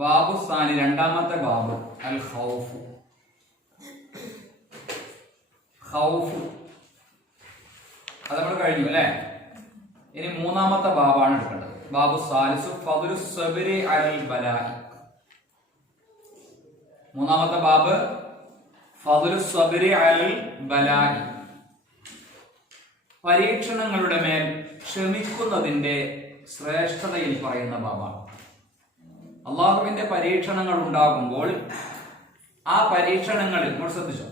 ബാബു സ്ഥാനി രണ്ടാമത്തെ ബാബ് അൽ ഖൗഫ്. ഖൗഫ് അത് നമ്മൾ കഴിഞ്ഞു അല്ലേ. ഇനി മൂന്നാമത്തെ ബാബാണ് എടുക്കേണ്ടത്. ബാബു സാലിസു ഫദ്ലു സബ്രി അലൽ ബലാഇ. മൂന്നാമത്തെ ബാബ് ഫദ്ലു സബ്രി അലൽ ബലാഇ, പരീക്ഷണങ്ങളുടെ മേൽ ക്ഷമിക്കുന്നതിന്റെ ശ്രേഷ്ഠതയിൽ പറയുന്ന ബാബാണ്. അള്ളാഹുവിന്റെ പരീക്ഷണങ്ങൾ ഉണ്ടാകുമ്പോൾ ആ പരീക്ഷണങ്ങളിൽ നമ്മൾ ശ്രദ്ധിച്ചോ,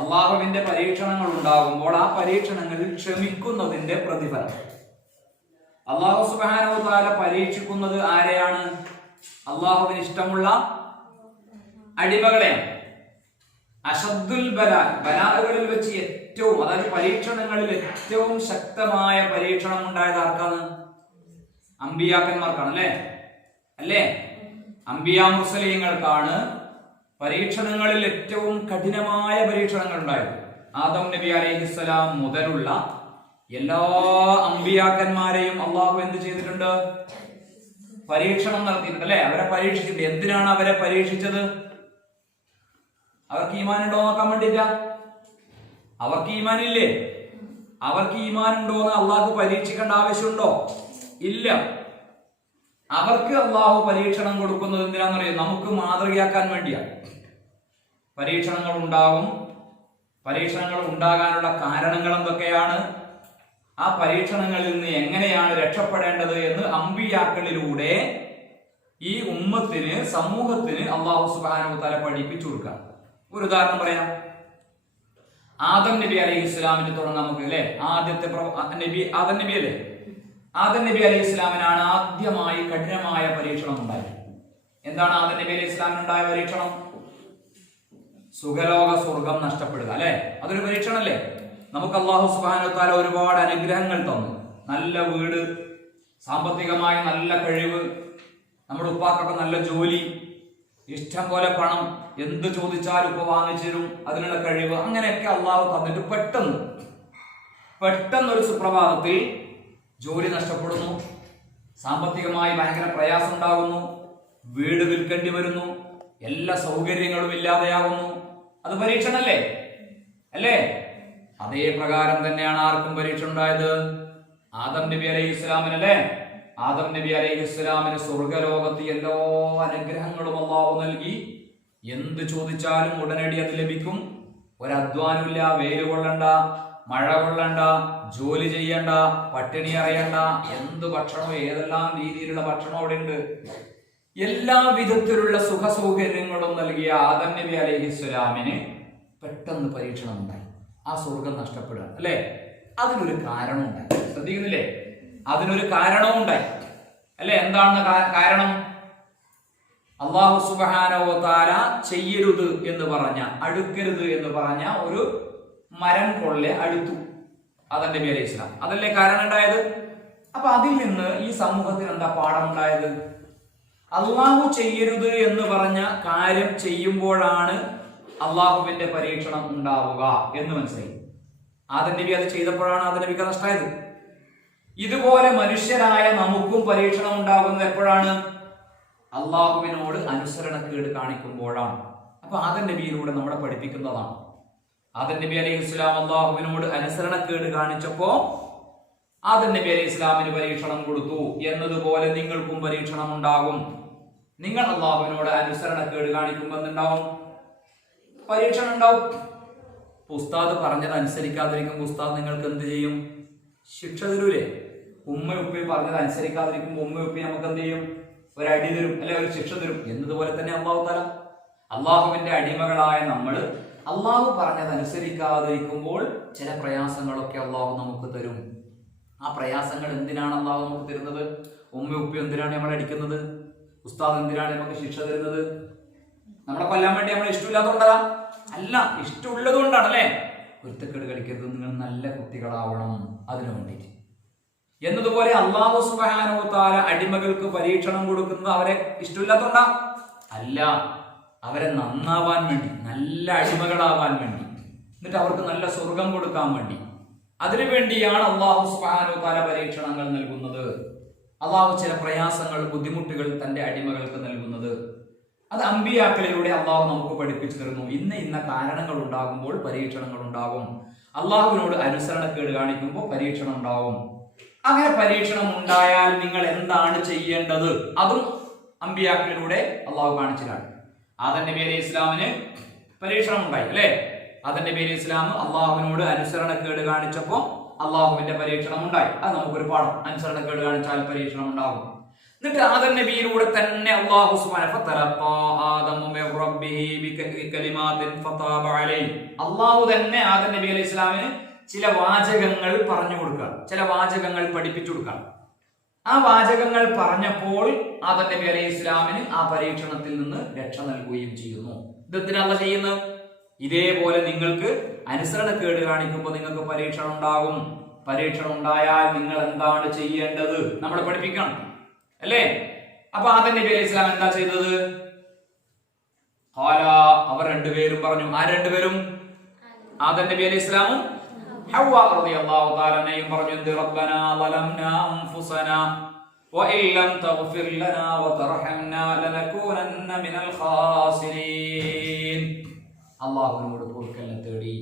അള്ളാഹുവിന്റെ പരീക്ഷണങ്ങൾ ഉണ്ടാകുമ്പോൾ ആ പരീക്ഷണങ്ങളിൽ ക്ഷമിക്കുന്നതിന്റെ പ്രതിഫലം. അള്ളാഹു സുബ്ഹാനഹു വ തആല പരീക്ഷിക്കുന്നത് ആരെയാണ്? അള്ളാഹുവിന് ഇഷ്ടമുള്ള അടിമകളെയാണ്. അശദ്ദുൽ ബലാകളിൽ വെച്ച് ഏറ്റവും, അതായത് പരീക്ഷണങ്ങളിൽ ഏറ്റവും ശക്തമായ പരീക്ഷണം ഉണ്ടായത് ആർക്കാണ്? അമ്പിയാക്കന്മാർക്കാണ് അല്ലേ? അമ്പിയാ മുർസലീങ്ങൾക്കാണ് പരീക്ഷണങ്ങളിൽ ഏറ്റവും കഠിനമായ പരീക്ഷണങ്ങൾ ഉണ്ടായത്. ആദം നബി അലൈഹിസ്സലാം മുതലുള്ള എല്ലാ അമ്പിയാക്കന്മാരെയും അള്ളാഹു എന്ത് ചെയ്തിട്ടുണ്ട്? പരീക്ഷണം നടത്തിയിട്ടുണ്ട് അല്ലെ. അവരെ പരീക്ഷിച്ചിട്ടുണ്ട്. എന്തിനാണ് അവരെ പരീക്ഷിച്ചത്? അവർക്ക് ഈമാൻ ഉണ്ടോ നോക്കാൻ വേണ്ടിയില്ല. അവർക്ക് ഈമാൻ ഇല്ലേ? അവർക്ക് ഈമാൻ ഉണ്ടോ എന്ന് അള്ളാഹു പരീക്ഷിക്കേണ്ട ആവശ്യമുണ്ടോ? ഇല്ല. അവർക്ക് അള്ളാഹു പരീക്ഷണം കൊടുക്കുന്നത് എന്തിനാണെന്നറിയോ? നമുക്ക് മാതൃകയാക്കാൻ വേണ്ടിയാണ്. പരീക്ഷണങ്ങൾ ഉണ്ടാകും. പരീക്ഷണങ്ങൾ ഉണ്ടാകാനുള്ള കാരണങ്ങൾ എന്തൊക്കെയാണ്? ആ പരീക്ഷണങ്ങളിൽ നിന്ന് എങ്ങനെയാണ് രക്ഷപ്പെടേണ്ടത് എന്ന് അമ്പിയാക്കളിലൂടെ ഈ ഉമ്മത്തിന്, സമൂഹത്തിന് അള്ളാഹു സുബ്ഹാനഹു വ തആല പഠിപ്പിച്ചു കൊടുക്കാം. ഒരു ഉദാഹരണം പറയാം. ആദം നബി അലൈഹി ഇസ്ലാമിനെ തുടർന്ന് നമുക്ക് അല്ലെ, ആദ്യത്തെ നബി ആദം നബി അല്ലേ? ആദം നബി അലൈഹി ഇസ്ലാമിനാണ് ആദ്യമായി കഠിനമായ പരീക്ഷണം ഉണ്ടായത്. എന്താണ് ആദം നബി അലൈഹി ഇസ്ലാമിനുണ്ടായ പരീക്ഷണം? സുഖലോക സ്വർഗം നഷ്ടപ്പെടുക അല്ലെ. അതൊരു പരീക്ഷണല്ലേ. നമുക്ക് അല്ലാഹു സുബ്ഹാനഹു വ തആല ഒരുപാട് അനുഗ്രഹങ്ങൾ തന്നു. നല്ല വീട്, സാമ്പത്തികമായ നല്ല കഴിവ്, നമ്മുടെ ഉപ്പാക്കൊക്കെ നല്ല ജോലി, ഇഷ്ടം പോലെ പണം, എന്ത് ചോദിച്ചാലും ഉപ്പ വാങ്ങിച്ചു തരും, അതിനുള്ള കഴിവ്, അങ്ങനെയൊക്കെ അള്ളാഹു തന്നിട്ട് പെട്ടെന്ന് ഒരു സുപ്രഭാതത്തിൽ ജോലി നഷ്ടപ്പെടുന്നു, സാമ്പത്തികമായി ഭയങ്കര പ്രയാസം ഉണ്ടാകുന്നു, വീട് വിൽക്കേണ്ടി വരുന്നു, എല്ലാ സൗകര്യങ്ങളും ഇല്ലാതെയാകുന്നു. അത് പരീക്ഷണല്ലേ അല്ലേ? അതേ പ്രകാരം തന്നെയാണ് ആർക്കും പരീക്ഷ ഉണ്ടായത്? ആദം നബി അലൈഹി ഇസ്ലാമിനല്ലേ? ആദം നബി അലൈഹി ഇസ്ലാമിന് സ്വർഗലോകത്ത് എല്ലാ അനുഗ്രഹങ്ങളും അല്ലാഹു നൽകി. എന്ത് ചോദിച്ചാലും ഉടനടി അത് ലഭിക്കും. ഒരധ്വാനമില്ല, വെയിൽ കൊള്ളണ്ട, മഴ കൊള്ളണ്ട, ജോലി ചെയ്യണ്ട, പട്ടിണി അറിയണ്ട, എന്ത് ഭക്ഷണവും ഏതെല്ലാം രീതിയിലുള്ള ഭക്ഷണം അവിടെ ഉണ്ട്. എല്ലാ വിധത്തിലുള്ള സുഖ സൗകര്യങ്ങളും നൽകിയ ആദം നബി അലൈഹി ഇസ്ലാമിന് പെട്ടെന്ന് പരീക്ഷണം ഉണ്ടായി. ആ സ്വർഗം നഷ്ടപ്പെടുക അല്ലെ. അതിനൊരു കാരണം ഉണ്ടായി. ശ്രദ്ധിക്കുന്നില്ലേ? അതിനൊരു കാരണവും ഉണ്ടായി അല്ലെ. എന്താണ് കാരണം? അല്ലാഹു സുബ്ഹാനഹു വ തആല ചെയ്യരുത് എന്ന് പറഞ്ഞ, അടുക്കരുത് എന്ന് പറഞ്ഞ ഒരു മരം കൊള്ളെ അടുത്തു ആദം നബി അലൈഹി ഇസ്ലാം. അതല്ലേ കാരണം ഉണ്ടായത്? അപ്പൊ അതിൽ നിന്ന് ഈ സമൂഹത്തിന് എന്താ പാഠം ഉണ്ടായത്? അള്ളാഹു ചെയ്യരുത് എന്ന് പറഞ്ഞ കാര്യം ചെയ്യുമ്പോഴാണ് അള്ളാഹുവിന്റെ പരീക്ഷണം ഉണ്ടാവുക എന്ന് മനസ്സിലായി. ആദം നബി അത് ചെയ്തപ്പോഴാണ് ആദം നബിക്ക് നഷ്ടമായത്. ഇതുപോലെ മനുഷ്യരായ നമുക്കും പരീക്ഷണം ഉണ്ടാകുന്നത് എപ്പോഴാണ്? അള്ളാഹുവിനോട് അനുസരണക്കേട് കാണിക്കുമ്പോഴാണ്. അപ്പൊ ആദം നബിയിലൂടെ നമ്മളെ പഠിപ്പിക്കുന്നതാണ്. ആദം നബി അലൈഹി ഇസ്ലാം അള്ളാഹുവിനോട് അനുസരണക്കേട് കാണിച്ചപ്പോ ആദം നബി അലൈഹി ഇസ്ലാമിന് പരീക്ഷണം കൊടുത്തു. എന്നതുപോലെ നിങ്ങൾക്കും പരീക്ഷണം ഉണ്ടാകും. നിങ്ങൾ അള്ളാഹുവിനോട് അനുസരണക്കേട് കാണിക്കുമ്പോൾ എന്തുണ്ടാവും? പരീക്ഷണം ഉണ്ടാവും. ഉസ്താദ് പറഞ്ഞത് അനുസരിക്കാതിരിക്കുമ്പോൾ ഉസ്താദ് നിങ്ങൾക്ക് എന്ത് ചെയ്യും? ശിക്ഷ തരൂലേ? ഉമ്മ ഉപ്പയും പറഞ്ഞത് അനുസരിക്കാതിരിക്കുമ്പോൾ ഉമ്മ ഉപ്പയും നമുക്ക് എന്ത് ചെയ്യും? ഒരടി തരും അല്ലെ, ഒരു ശിക്ഷ തരും. എന്നതുപോലെ തന്നെ അള്ളാഹു തആല അള്ളാഹുവിന്റെ അടിമകളായ നമ്മൾ അള്ളാഹു പറഞ്ഞത് അനുസരിക്കാതിരിക്കുമ്പോൾ ചില പ്രയാസങ്ങളൊക്കെ അള്ളാഹു നമുക്ക് തരും. ആ പ്രയാസങ്ങൾ എന്തിനാണ് അള്ളാഹു നമുക്ക് തരുന്നത്? ഉമ്മ ഉപ്പ എന്തിനാണ് നമ്മളെ അടിക്കുന്നത്? ഉസ്താദ് എന്തിനാണ് നമുക്ക് ശിക്ഷ തരുന്നത്? നമ്മളെ കൊല്ലാൻ വേണ്ടി നമ്മളെ ഇഷ്ടമില്ലാത്തതുകൊണ്ടല്ല, അല്ല, ഇഷ്ടമുള്ളത് കൊണ്ടാണ് അല്ലെ. കുരുത്തക്കേട് കളിക്കരുത്, നിങ്ങൾ നല്ല കുട്ടികളാവണം, അതിനു വേണ്ടിയിട്ട്. എന്നതുപോലെ അല്ലാഹു സുബ്ഹാനഹു വ തആല അടിമകൾക്ക് പരീക്ഷണം കൊടുക്കുന്നത് അവരെ ഇഷ്ടമില്ലാത്തതുകൊണ്ടാ? അല്ല, അവരെ നന്നാവാൻ വേണ്ടി, നല്ല അടിമകളാവാൻ വേണ്ടി, എന്നിട്ട് അവർക്ക് നല്ല സ്വർഗം കൊടുക്കാൻ വേണ്ടി, അതിനുവേണ്ടിയാണ് അല്ലാഹു സുബ്ഹാനഹു വ തആല പരീക്ഷണങ്ങൾ നൽകുന്നത്. അള്ളാഹു ചില പ്രയാസങ്ങൾ, ബുദ്ധിമുട്ടുകൾ തന്റെ അടിമകൾക്ക് നൽകുന്നത്. അത് അമ്പിയാക്കളിലൂടെ അള്ളാഹു നമുക്ക് പഠിപ്പിച്ചു തരുന്നു. ഇന്ന കാരണങ്ങൾ ഉണ്ടാകുമ്പോൾ പരീക്ഷണങ്ങൾ ഉണ്ടാകും. അള്ളാഹുവിനോട് അനുസരണക്കേട് കാണിക്കുമ്പോൾ പരീക്ഷണം ഉണ്ടാവും. അങ്ങനെ പരീക്ഷണം ഉണ്ടായാൽ നിങ്ങൾ എന്താണ് ചെയ്യേണ്ടത് അതും അമ്പിയാക്കളിലൂടെ അള്ളാഹു കാണിച്ചു കാണും. ആദം നബി അലൈഹി ഇസ്ലാമിന് പരീക്ഷണം ഉണ്ടായി അല്ലെ? ആദം നബി അലൈഹി ഇസ്ലാം അള്ളാഹുവിനോട് അനുസരണക്കേട് കാണിച്ചപ്പോ അള്ളാഹുവിന്റെ പരീക്ഷണം ഉണ്ടായി. അത് നമുക്കൊരു പാഠം. അനുസരണക്കേട് കാണിച്ചാൽ പരീക്ഷണം ഉണ്ടാകും. എന്നിട്ട് ആദം നബിയിലൂടെ തന്നെ അല്ലാഹു സുബ്ഹാനഹു അല്ലാഹു തന്നെ ആദം നബി അലൈഹി ഇസ്ലാമിന് ചില വാചകങ്ങൾ പറഞ്ഞു കൊടുക്കുക, ചില വാചകങ്ങൾ പഠിപ്പിച്ചു കൊടുക്കുക. ആ വാചകങ്ങൾ പറഞ്ഞപ്പോൾ ആദം നബി അലൈഹി ഇസ്ലാമിന് ആ പരീക്ഷണത്തിൽ നിന്ന് രക്ഷ നൽകുകയും ചെയ്യുന്നു. ഇതെന്തിനാണ് ചെയ്യുന്നത്? ഇതേപോലെ നിങ്ങൾക്ക് അനുസരണക്കേട് കാണിക്കുമ്പോൾ നിങ്ങൾക്ക് പരീക്ഷണം ഉണ്ടാകും. പരീക്ഷണം ഉണ്ടായാൽ നിങ്ങൾ എന്താണ് ചെയ്യേണ്ടത് നമ്മളെ പഠിപ്പിക്കണം അല്ലേ? അപ്പൊ ആദം നബി അലൈഹി ഇസ്ലാം എന്താ ചെയ്തത്? അവർ രണ്ടുപേരും പറഞ്ഞു. ആ രണ്ടുപേരും ആദം നബി അലൈഹി ഇസ്ലാമും ഹവ്വ റളിയല്ലാഹു തആല അൻഹയും പറഞ്ഞു, എന്ത്? റബ്ബനാ ളലംനാ അൻഫുസനാ വഇൻ ലം തഗ്ഫിർ ലനാ വതർഹംനാ ലനകൂനന്ന മിനൽ ഖാസിരീൻ. അല്ലാഹുവിനോട് പൊറുക്കലിനെ തേടി,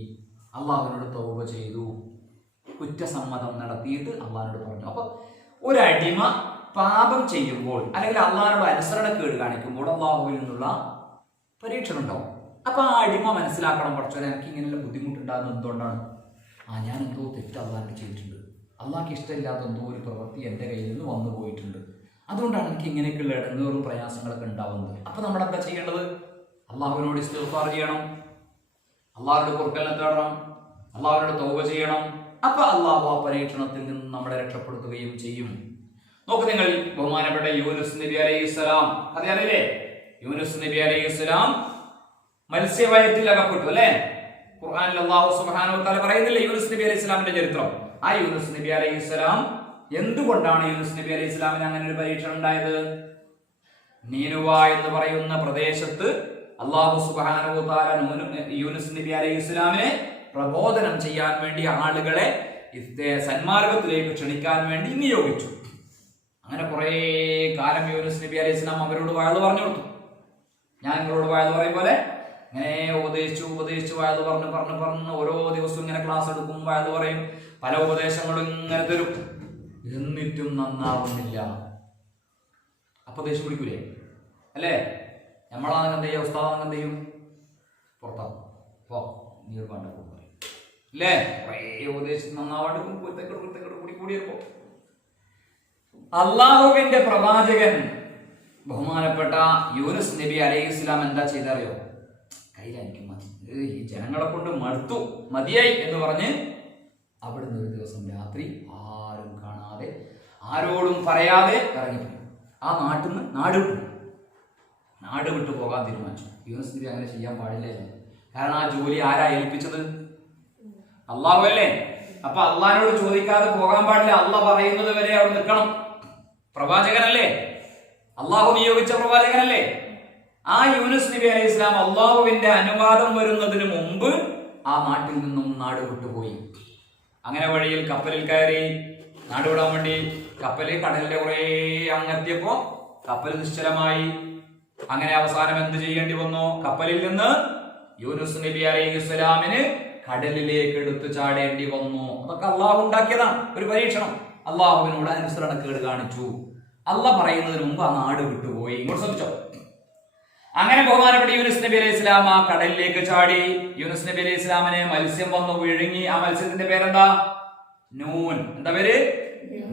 അല്ലാഹുവിനോട് തൗബ ചെയ്തു, കുറ്റസമ്മതം നടത്തിയിട്ട് അള്ളാഹിനോട് പറഞ്ഞു. അപ്പൊ ഒരടിമ പാപം ചെയ്യുമ്പോൾ അല്ലെങ്കിൽ അള്ളാഹിനോട് അനുസരണക്കേട് കാണിക്കുമ്പോൾ അള്ളാഹുവിൽ നിന്നുള്ള പരീക്ഷണം ഉണ്ടാവും. അപ്പൊ ആ അടിമ മനസ്സിലാക്കണം, പഠിച്ചോനെ എനിക്ക് ഇങ്ങനെയുള്ള ബുദ്ധിമുട്ടുണ്ടാകുന്നത് എന്തുകൊണ്ടാണ്? ഞാൻ എന്തോ തെറ്റ് അള്ളാഹിനോട് ചെയ്തിട്ടുണ്ട്, അള്ളാഹ്ക്ക് ഇഷ്ടമില്ലാത്ത എന്തോ ഒരു പ്രവൃത്തി എൻ്റെ കയ്യിൽ നിന്ന് വന്നു പോയിട്ടുണ്ട്, അതുകൊണ്ടാണ് എനിക്ക് ഇങ്ങനെയൊക്കെയുള്ള ഇടങ്ങേറും പ്രയാസങ്ങളൊക്കെ ഉണ്ടാവുന്നത്. അപ്പൊ നമ്മൾ എന്താ ചെയ്യേണ്ടത്? അള്ളാഹുവിനോട് ഇസ്തിഗ്ഫാർ ചെയ്യണം, അള്ളാഹുവിനോട് പൊറുക്കലിനെ തേടണം, അള്ളാഹുവിനോട് തൗബ ചെയ്യണം. അപ്പൊ അള്ളാഹു ആ പരീക്ഷണത്തിൽ നിന്ന് നമ്മളെ രക്ഷപ്പെടുത്തുകയും ചെയ്യും. നോക്ക് നിങ്ങൾ, ബഹുമാനപ്പെട്ട യൂനുസ് നബി അലൈഹിസ്സലാം, അറിയില്ലേ? യൂനുസ് നബി അലൈഹിസ്സലാം മത്സ്യവയറ്റിൽ അകപ്പെട്ടു അല്ലെ? ഖുർആനിൽ അല്ലാഹു സുബ്ഹാനഹു വ തആല പറയുന്നില്ലേ യൂനുസ് നബി അലൈഹിസ്സലാമിന്റെ ചരിത്രം? ആ യൂനുസ് നബി അലൈഹിസ്സലാം, എന്തുകൊണ്ടാണ് യൂനുസ് നബി അലൈഹിസ്സലാമിന് അങ്ങനെ ഒരു പരീക്ഷണം ഉണ്ടായത്? നീനുവ എന്ന് പറയുന്ന പ്രദേശത്ത് അല്ലാഹു സുബ്ഹാനഹു വ തആല യൂനുസ് നബി അലൈഹിസ്സലാമിനെ പ്രബോധനം ചെയ്യാൻ വേണ്ടി ആളുകളെ സന്മാർഗത്തിലേക്ക് ക്ഷണിക്കാൻ വേണ്ടി നിയോഗിച്ചു. അങ്ങനെ കുറെ കാലം യൂനുസ് നബി അലൈഹി സ്വലാം അവരോട് വഅദ് പറഞ്ഞു കൊടുത്തു. ഞാൻ നിങ്ങളോട് വഅദ് പറയും പോലെ ഇങ്ങനെ ഉപദേശിച്ചു വഅദ് പറഞ്ഞു ഓരോ ദിവസവും ഇങ്ങനെ ക്ലാസ് എടുക്കും, വഅദ് പറയും, പല ഉപദേശങ്ങളും ഇങ്ങനെ തരും. എന്നിട്ടും നന്നാവുന്നില്ല. അപ്പൊ ദേഷ്യം പിടിക്കൂലേ അല്ലേ? നമ്മളാണെങ്കിൽ എന്ത് ചെയ്യും? ഉസ്താദാണെങ്കിൽ എന്ത് ചെയ്യും? പുറത്താവും. പോ, നീ ഒരു വേണ്ട പോകും അല്ലേ? കുറേ ഉപദേശിച്ച് നന്നാവാണ്ട് കൂടി വരുമ്പോ അള്ളാഹുവിന്റെ പ്രവാചകൻ ബഹുമാനപ്പെട്ട യൂനുസ് നബി അലൈഹി ഇസ്ലാം എന്താ ചെയ്തറിയോ? കയ്യിലെനിക്ക് മതി, ഈ ജനങ്ങളെ കൊണ്ട് മടുത്തു, മതിയായി എന്ന് പറഞ്ഞ് അവിടുന്ന് ഒരു ദിവസം രാത്രി ആരും കാണാതെ ആരോടും പറയാതെ ഇറങ്ങിപ്പോയി. ആ നാട്ടിൽ നിന്ന് നാട് വിട്ടു പോകാൻ തീരുമാനിച്ചു. യൂനുസ് നബി അങ്ങനെ ചെയ്യാൻ പാടില്ലായിരുന്നു. കാരണം ആ ജോലി ആരാ ഏൽപ്പിച്ചത്? അള്ളാഹു അല്ലേ? അപ്പൊ അള്ളാഹിനോട് ചോദിക്കാതെ പോകാൻ പാടില്ല. അള്ളാഹ് പറയുന്നത് വരെ അവിടെ നിൽക്കണം. പ്രവാചകനല്ലേ? അള്ളാഹു നിയോഗിച്ച പ്രവാചകനല്ലേ? ആ യൂനുസ് നബി അലൈഹി ഇസ്ലാം അള്ളാഹുവിന്റെ അനുവാദം വരുന്നതിന് മുമ്പ് ആ നാട്ടിൽ നിന്നും നാട് വിട്ടുപോയി. അങ്ങനെ വഴിയിൽ കപ്പലിൽ കയറി നാട് വിടാൻ വേണ്ടി കപ്പലിൽ കടലിന്റെ കുറെ അങ്ങെത്തിയപ്പോ കപ്പൽ നിശ്ചലമായി. അങ്ങനെ അവസാനം എന്ത് ചെയ്യേണ്ടി വന്നു? കപ്പലിൽ നിന്ന് യൂനുസ് നബി അലൈഹി സ്വലാമിന് കടലിലേക്ക് എടുത്തു ചാടേണ്ടി വന്നു. അതൊക്കെ അള്ളാഹു ഉണ്ടാക്കിയതാണ്, ഒരു പരീക്ഷണം. അള്ളാഹുവിനോട് അനുസരണക്കേട് കാണിച്ചു. അള്ളാഹ് പറയുന്നതിന് മുമ്പ് ആ നാട് വിട്ടുപോയി. ഇങ്ങോട്ട് ശ്രദ്ധിച്ചോ. അങ്ങനെ ബഹുമാനപ്പെട്ട യൂനുസ് നബി അലൈഹി ഇസ്ലാം ആ കടലിലേക്ക് ചാടി. യൂനുസ് നബി അലൈഹി ഇസ്ലാമിനെ മത്സ്യം വന്നു വിഴുങ്ങി. ആ മത്സ്യത്തിന്റെ പേരെന്താ? നൂൻ. എന്താ പേര്?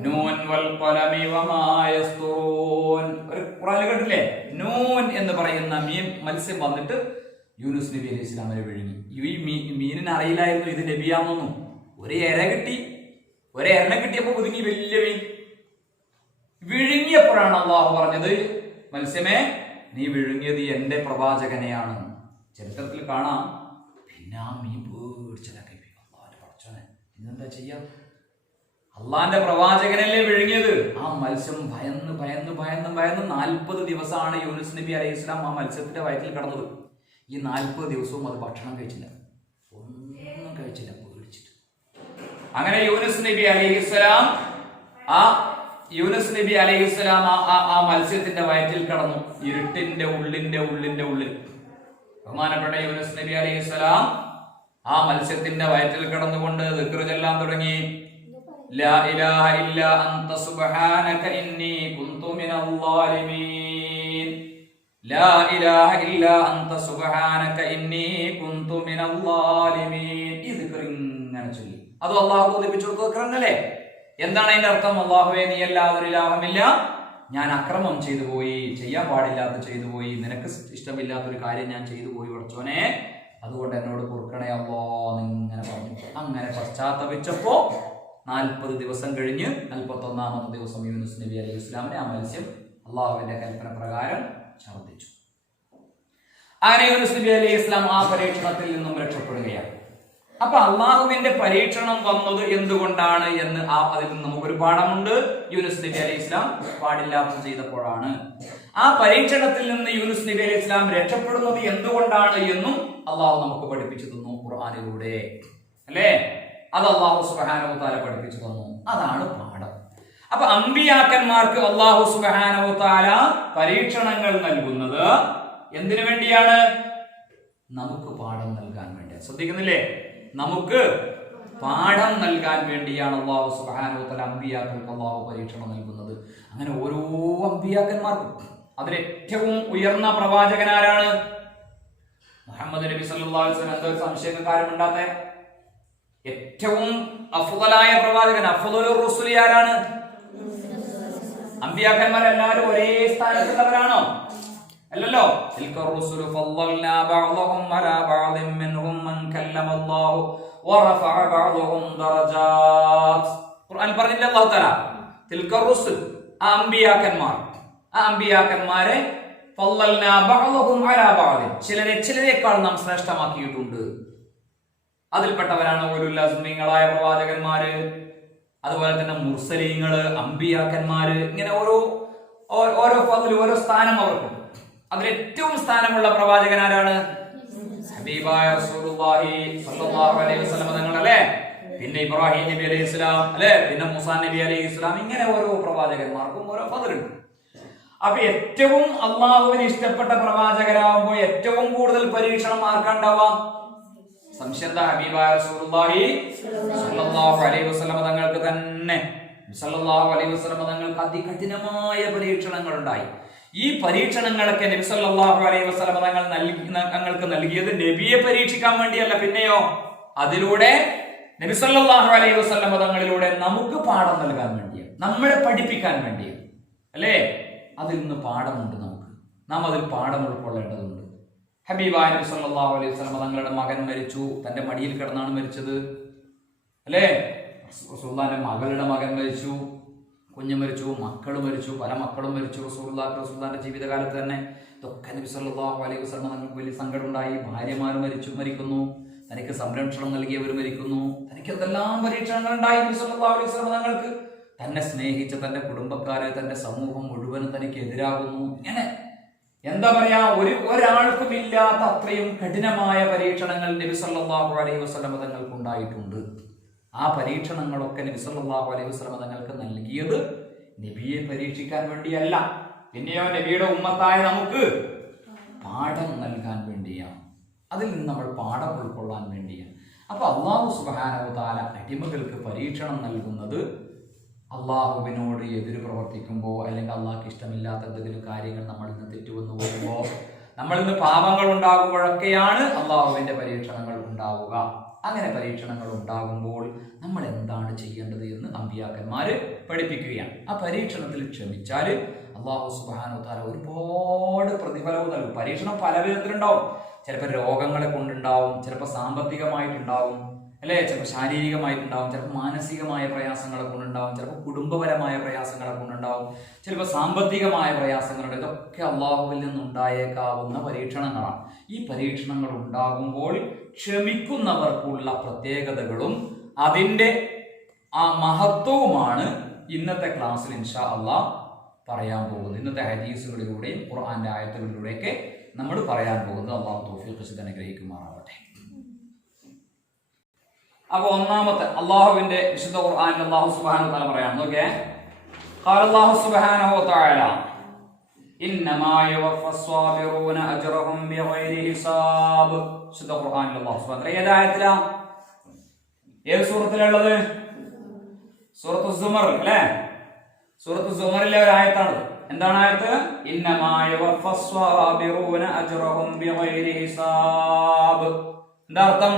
നൂൻ വൽ ഖലമി വമാ യസ്തുറൂൻ. ഒരു ഖുർആനിൽ കണ്ടില്ലേ? നൂൻ എന്ന് പറയുന്ന മത്സ്യം വന്നിട്ട് യൂനുസ് നബി അലൈഹി ഇസ്ലാമിനെ വിഴുങ്ങി. ഈ മീനിന് അറിയില്ലായിരുന്നു ഇത് നബിയാണെന്നൊന്നും. ഒരു എരണ കിട്ടിയപ്പോ ഒതുങ്ങി വലിയ മീൻ. വിഴുങ്ങിയപ്പോഴാണ് അള്ളാഹു പറഞ്ഞത്, മത്സ്യമേ നീ വിഴുങ്ങിയത് എന്റെ പ്രവാചകനെയാണ്. ചരിത്രത്തിൽ കാണാം. പിന്നെ ആ മീൻ പേടിച്ചതൊക്കെ പഠിച്ചോനെ ഇന്നെന്താ ചെയ്യാ? അള്ളാന്റെ പ്രവാചകനല്ലേ വിഴുങ്ങിയത്. ആ മത്സ്യം ഭയന്ന് 40 ദിവസമാണ് യൂനുസ് നബി അലൈഹി ഇസ്ലാം ആ മത്സ്യത്തിന്റെ വയറ്റിൽ കടന്നത്. ഈ 40 ദിവസവും അത് ഭക്ഷണം കഴിച്ചില്ല, ഒന്നും കഴിച്ചില്ല, പേടിച്ചിട്ട്. അങ്ങനെ യൂനുസ് നബി അലൈഹിസ്സലാം ആ യൂനുസ് നബി അലൈഹിസ്സലാം ആ മത്സ്യത്തിന്റെ വയറ്റിൽ കടന്നു. ഇരുട്ടിന്റെ ഉള്ളിൽ ബഹുമാനപ്പെട്ട യൂനുസ് നബി അലൈഹിസ്സലാം ആ മത്സ്യത്തിന്റെ വയറ്റിൽ കിടന്നുകൊണ്ട് ദിക്ർ ചൊല്ലാൻ തുടങ്ങി. ലാ ഇലാഹ ഇല്ലാ അൻത സുബ്ഹാനക ഇന്നി കുന്തു മിനൽ ളാലിമീൻ. ലാ ഇലാഹ ഇല്ലാ അൻത സുബ്ഹാനക ഇന്നി കുന്തു മിനൽ ളാലിമീൻ. ഈ ദിക്ർ ഇങ്ങനെ ചൊല്ലി. അത് അല്ലാഹു ബോധിപ്പിച്ചു കൊടുത്തല്ലേ. എന്താണ് അതിന്റെ അർത്ഥം? അല്ലാഹുവേ, നീ അല്ലാതെ ഒരു ഇലാഹുമില്ല, ഞാൻ അക്രമം ചെയ്തു പോയി, ചെയ്യാൻ പാടില്ലാത്ത ചെയ്തു പോയി, നിനക്ക് ഇഷ്ടമില്ലാത്തൊരു കാര്യം ഞാൻ ചെയ്തു പോയി പടച്ചോനെ, അതുകൊണ്ട് എന്നോട് പൊറുക്കണേ അല്ലാ എന്നിങ്ങനെ പറഞ്ഞു. അങ്ങനെ പശ്ചാത്തപിച്ചപ്പോ 40 ദിവസം കഴിഞ്ഞ് 41ാമത്തെ ദിവസം യൂനുസ് നബി അലൈഹി ഇസ്ലാമിനെ ആ മത്സ്യം അള്ളാഹുവിന്റെ കൽപ്പന പ്രകാരം ഛർദ്ദിച്ചു. അങ്ങനെ യൂനുസ് നബി അലൈഹി ഇസ്ലാം ആ പരീക്ഷണത്തിൽ നിന്നും രക്ഷപ്പെടുകയാണ്. അപ്പൊ അള്ളാഹുവിന്റെ പരീക്ഷണം വന്നത് എന്തുകൊണ്ടാണ് എന്ന് അതിൽ നിന്ന് നമുക്കൊരു പാഠമുണ്ട്. യൂനുസ് നബി അലൈഹി ഇസ്ലാം പാടില്ലാത്തത് ചെയ്തപ്പോഴാണ്. ആ പരീക്ഷണത്തിൽ നിന്ന് യൂനുസ് നബി അലൈഹി ഇസ്ലാം രക്ഷപ്പെടുന്നത് എന്തുകൊണ്ടാണ് എന്നും അള്ളാഹു നമുക്ക് പഠിപ്പിച്ചു തന്നു ഖുർആനിലൂടെ, അല്ലേ? അത് അള്ളാഹു സുബ്ഹാനഹു വ തആല പഠിപ്പിച്ചു തന്നു. അതാണ് പാഠം. അപ്പൊ അമ്പിയാക്കന്മാർക്ക് അള്ളാഹു സുബ്ഹാനഹു വ തആല പരീക്ഷണങ്ങൾ നൽകുന്നത് എന്തിനു വേണ്ടിയാണ്? നമുക്ക് പാഠം നൽകാൻ വേണ്ടി. ശ്രദ്ധിക്കുന്നില്ലേ? നമുക്ക് പാഠം നൽകാൻ വേണ്ടിയാണ് അള്ളാഹു സുബ്ഹാനഹു വ തആല അമ്പിയാക്കൾക്ക് അള്ളാഹു പരീക്ഷണം നൽകുന്നത്. അങ്ങനെ ഓരോ അമ്പിയാക്കന്മാർക്കും അതിലേറ്റവും ഉയർന്ന പ്രവാചകൻ ആരാണ്? മുഹമ്മദ് നബി സല്ലല്ലാഹു അലൈഹി വസല്ലം. എന്തൊരു സംശയക്കാരുണ്ടാത്തെ? ഏറ്റവും അഫ്ളലായ പ്രവാചകൻ, അഫ്ളലുർ റസൂലി ആരാണ്? അമ്പിയാക്കന്മാരെല്ലാവരും ഒരേ സ്ഥാനത്തുള്ളവരാണോ? അല്ലല്ലോ. ഖുർആൻ പറഞ്ഞില്ല അല്ലാഹു തആല തിൽക റുസുൽ, ആ അമ്പിയാക്കന്മാരെ ഫളൽനാ ബഅദഹും അലാ ബഅദ്, ചിലരെക്കാൾ നാം ശ്രേഷ്ഠമാക്കിയിട്ടുണ്ട്. അതിൽപ്പെട്ടവരാണ് ഉലുൽ അസ്മികളായ പ്രവാചകന്മാര്, അതുപോലെ തന്നെ മുർസലീങ്ങള്, അമ്പിയാക്കന്മാര്. ഇങ്ങനെ ഓരോ ഫദ്ൽ, ഓരോ സ്ഥാനം അവർക്കുണ്ട്. അതിലേറ്റവും സ്ഥാനമുള്ള പ്രവാചകൻ ആരാണ്? ഹബീബായ റസൂലുള്ളാഹി സ്വല്ലല്ലാഹു അലൈഹി വസല്ലം തങ്ങൾ, അല്ലേ? പിന്നെ ഇബ്രാഹിം നബി അലൈഹി ഇസ്ലാം, അല്ലേ? പിന്നെ മൂസാ നബി അലൈഹി ഇസ്ലാം. ഇങ്ങനെ ഓരോ പ്രവാചകന്മാർക്കും ഓരോ ഫദ്ലുണ്ട്. അപ്പൊ ഏറ്റവും അള്ളാഹുവിന് ഇഷ്ടപ്പെട്ട പ്രവാചകരാകുമ്പോൾ ഏറ്റവും കൂടുതൽ പരീക്ഷണം ആർക്കുണ്ടാവാം? സംശയം എന്താ? ഹബീബായ റസൂലുള്ളാഹി സ്വല്ലല്ലാഹു അലൈഹി വസല്ലം തങ്ങൾക്ക് തന്നെ, സല്ലല്ലാഹു അലൈഹി വസല്ലം തങ്ങൾക്ക് അതികഠിനമായ പരീക്ഷണങ്ങൾ ഉണ്ടായി. ഈ പരീക്ഷണങ്ങളൊക്കെ നബി സല്ലല്ലാഹു അലൈഹി വസല്ലം തങ്ങൾക്ക് നൽകിയത് നബിയെ പരീക്ഷിക്കാൻ വേണ്ടിയല്ല, പിന്നെയോ അതിലൂടെ നബി സല്ലല്ലാഹു അലൈഹി വസല്ലം തങ്ങളിലൂടെ നമുക്ക് പാഠം നൽകാൻ വേണ്ടിയാണ്, നമ്മളെ പഠിപ്പിക്കാൻ വേണ്ടിയാണ്, അല്ലേ? അതിൽ നിന്ന് പാഠമുണ്ട് നമുക്ക്. നാം അതിൽ പാഠം ഉൾക്കൊള്ളേണ്ടതുണ്ട്. ഹബീബായ നബി സല്ലല്ലാഹു അലൈഹി വസല്ലം തങ്ങളുടെ മകൻ മരിച്ചു, തന്റെ മടിയിൽ കിടന്നാണ് മരിച്ചത്, അല്ലേ? റസൂലുള്ളാഹിന്റെ മകളുടെ മകൻ മരിച്ചു, കുഞ്ഞ് മരിച്ചു, മക്കൾ മരിച്ചു, പല മക്കളും മരിച്ചു. റസൂലുള്ളാഹിന്റെ ജീവിതകാലത്ത് തന്നെ ഇതൊക്കെ നബി സല്ലല്ലാഹു അലൈഹി വസല്ലം തങ്ങൾക്ക് വലിയ സങ്കടമുണ്ടായി. ഭാര്യമാർ മരിക്കുന്നു, തനിക്ക് സംരക്ഷണം നൽകിയവർ മരിക്കുന്നു, തനിക്ക് എന്തെല്ലാം പരീക്ഷണങ്ങൾ ഉണ്ടായി. നബി സല്ലല്ലാഹു അലൈഹി വസല്ലം തങ്ങൾക്ക് തന്നെ സ്നേഹിച്ച തന്റെ കുടുംബക്കാരെ, തന്റെ സമൂഹം മുഴുവനും തനിക്ക് എതിരാകുന്നു. ഇങ്ങനെ എന്താ പറയാ, ഒരാൾക്കും ഇല്ലാത്ത അത്രയും കഠിനമായ പരീക്ഷണങ്ങൾ നബി സല്ലല്ലാഹു അലൈഹി വസല്ലം തങ്ങൾക്ക് ഉണ്ടായിട്ടുണ്ട്. ആ പരീക്ഷണങ്ങളൊക്കെ നബി സല്ലല്ലാഹു അലൈഹി വസല്ലം തങ്ങൾക്ക് നൽകിയത് നബിയെ പരീക്ഷിക്കാൻ വേണ്ടിയല്ല, പിന്നെയോ നബിയുടെ ഉമ്മത്തായ നമുക്ക് പാഠം നൽകാൻ വേണ്ടിയാണ്. അതിൽ നിന്ന് നമ്മൾ പാഠം ഉൾക്കൊള്ളാൻ വേണ്ടിയാണ്. അപ്പൊ അല്ലാഹു സുബ്ഹാനഹു വ തആല അടിമകൾക്ക് പരീക്ഷണം നൽകുന്നത് അള്ളാഹുവിനോട് എതിര് പ്രവർത്തിക്കുമ്പോൾ, അല്ലെങ്കിൽ അള്ളാഹ്ക്ക് ഇഷ്ടമില്ലാത്ത എന്തെങ്കിലും കാര്യങ്ങൾ നമ്മളിൽ നിന്ന് തെറ്റുവന്നു പോകുമ്പോൾ, നമ്മളിൽ നിന്ന് പാപങ്ങൾ ഉണ്ടാകുമ്പോഴൊക്കെയാണ് അള്ളാഹുവിന്റെ പരീക്ഷണങ്ങൾ ഉണ്ടാവുക. അങ്ങനെ പരീക്ഷണങ്ങൾ ഉണ്ടാകുമ്പോൾ നമ്മൾ എന്താണ് ചെയ്യേണ്ടത് എന്ന് അമ്പിയാക്കന്മാര് പഠിപ്പിക്കുകയാണ്. ആ പരീക്ഷണത്തിൽ ക്ഷമിച്ചാൽ അല്ലാഹു സുബ്ഹാനഹു വ തആല ഒരുപാട് പ്രതിഫലവും നൽകും. പരീക്ഷണം പല വിധത്തിലുണ്ടാവും. ചിലപ്പോൾ രോഗങ്ങളെ കൊണ്ടുണ്ടാവും, ചിലപ്പോൾ സാമ്പത്തികമായിട്ടുണ്ടാവും, അല്ലെ? ചിലപ്പോൾ ശാരീരികമായിട്ടുണ്ടാവും, ചിലപ്പോൾ മാനസികമായ പ്രയാസങ്ങളെ കൊണ്ടുണ്ടാവും, ചിലപ്പോൾ കുടുംബപരമായ പ്രയാസങ്ങളെ കൊണ്ടുണ്ടാവും, ചിലപ്പോൾ സാമ്പത്തികമായ പ്രയാസങ്ങളുണ്ട്. ഇതൊക്കെ അള്ളാഹുവിൽ നിന്നുണ്ടായേക്കാവുന്ന പരീക്ഷണങ്ങളാണ്. ഈ പരീക്ഷണങ്ങൾ ഉണ്ടാകുമ്പോൾ ക്ഷമിക്കുന്നവർക്കുള്ള പ്രത്യേകതകളും അതിൻ്റെ ആ മഹത്വവുമാണ് ഇന്നത്തെ ക്ലാസ്സിൽ ഇൻഷാ അള്ളാഹ് പറയാൻ പോകുന്നത്. ഇന്നത്തെ ഹദീസുകളിലൂടെയും ഖുർആന്റെ ആയത്തുകളിലൂടെയൊക്കെ നമ്മൾ പറയാൻ പോകുന്നത്. അള്ളാഹു തൗഫീഖ് ചെയ്ത് അനുഗ്രഹിക്കുമാറാവട്ടെ. അപ്പൊ ഒന്നാമത്തെ അള്ളാഹുവിന്റെ വിശുദ്ധ ഖുർആനിൽ അല്ലാഹു സുബ്ഹാനഹു വ തആല പറയാം. നോക്കേ, ഖാല അല്ലാഹു സുബ്ഹാനഹു വ തആല ഇന്നമാ യുവഫസ്സാബിറൂന അജ്റഹും ബിഗൈരി ഹിസാബ്. ശുദ്ധ ഖുർആനിൽ അല്ലാഹു സുബ്ഹാനഹു വ തആല ഏതായത്തിലാ, ഏത് സൂറത്തിലുള്ളത്? സൂറത്തു സുമർ അല്ലേ? സൂറത്തു സുമറിലെ ഒരു ആയത്താണ്. എന്താണ് ആയത്ത്? ഇന്നമാ യുവഫസ്സാബിറൂന അജ്റഹും ബിഗൈരി ഹിസാബ്. എന്താ അർത്ഥം?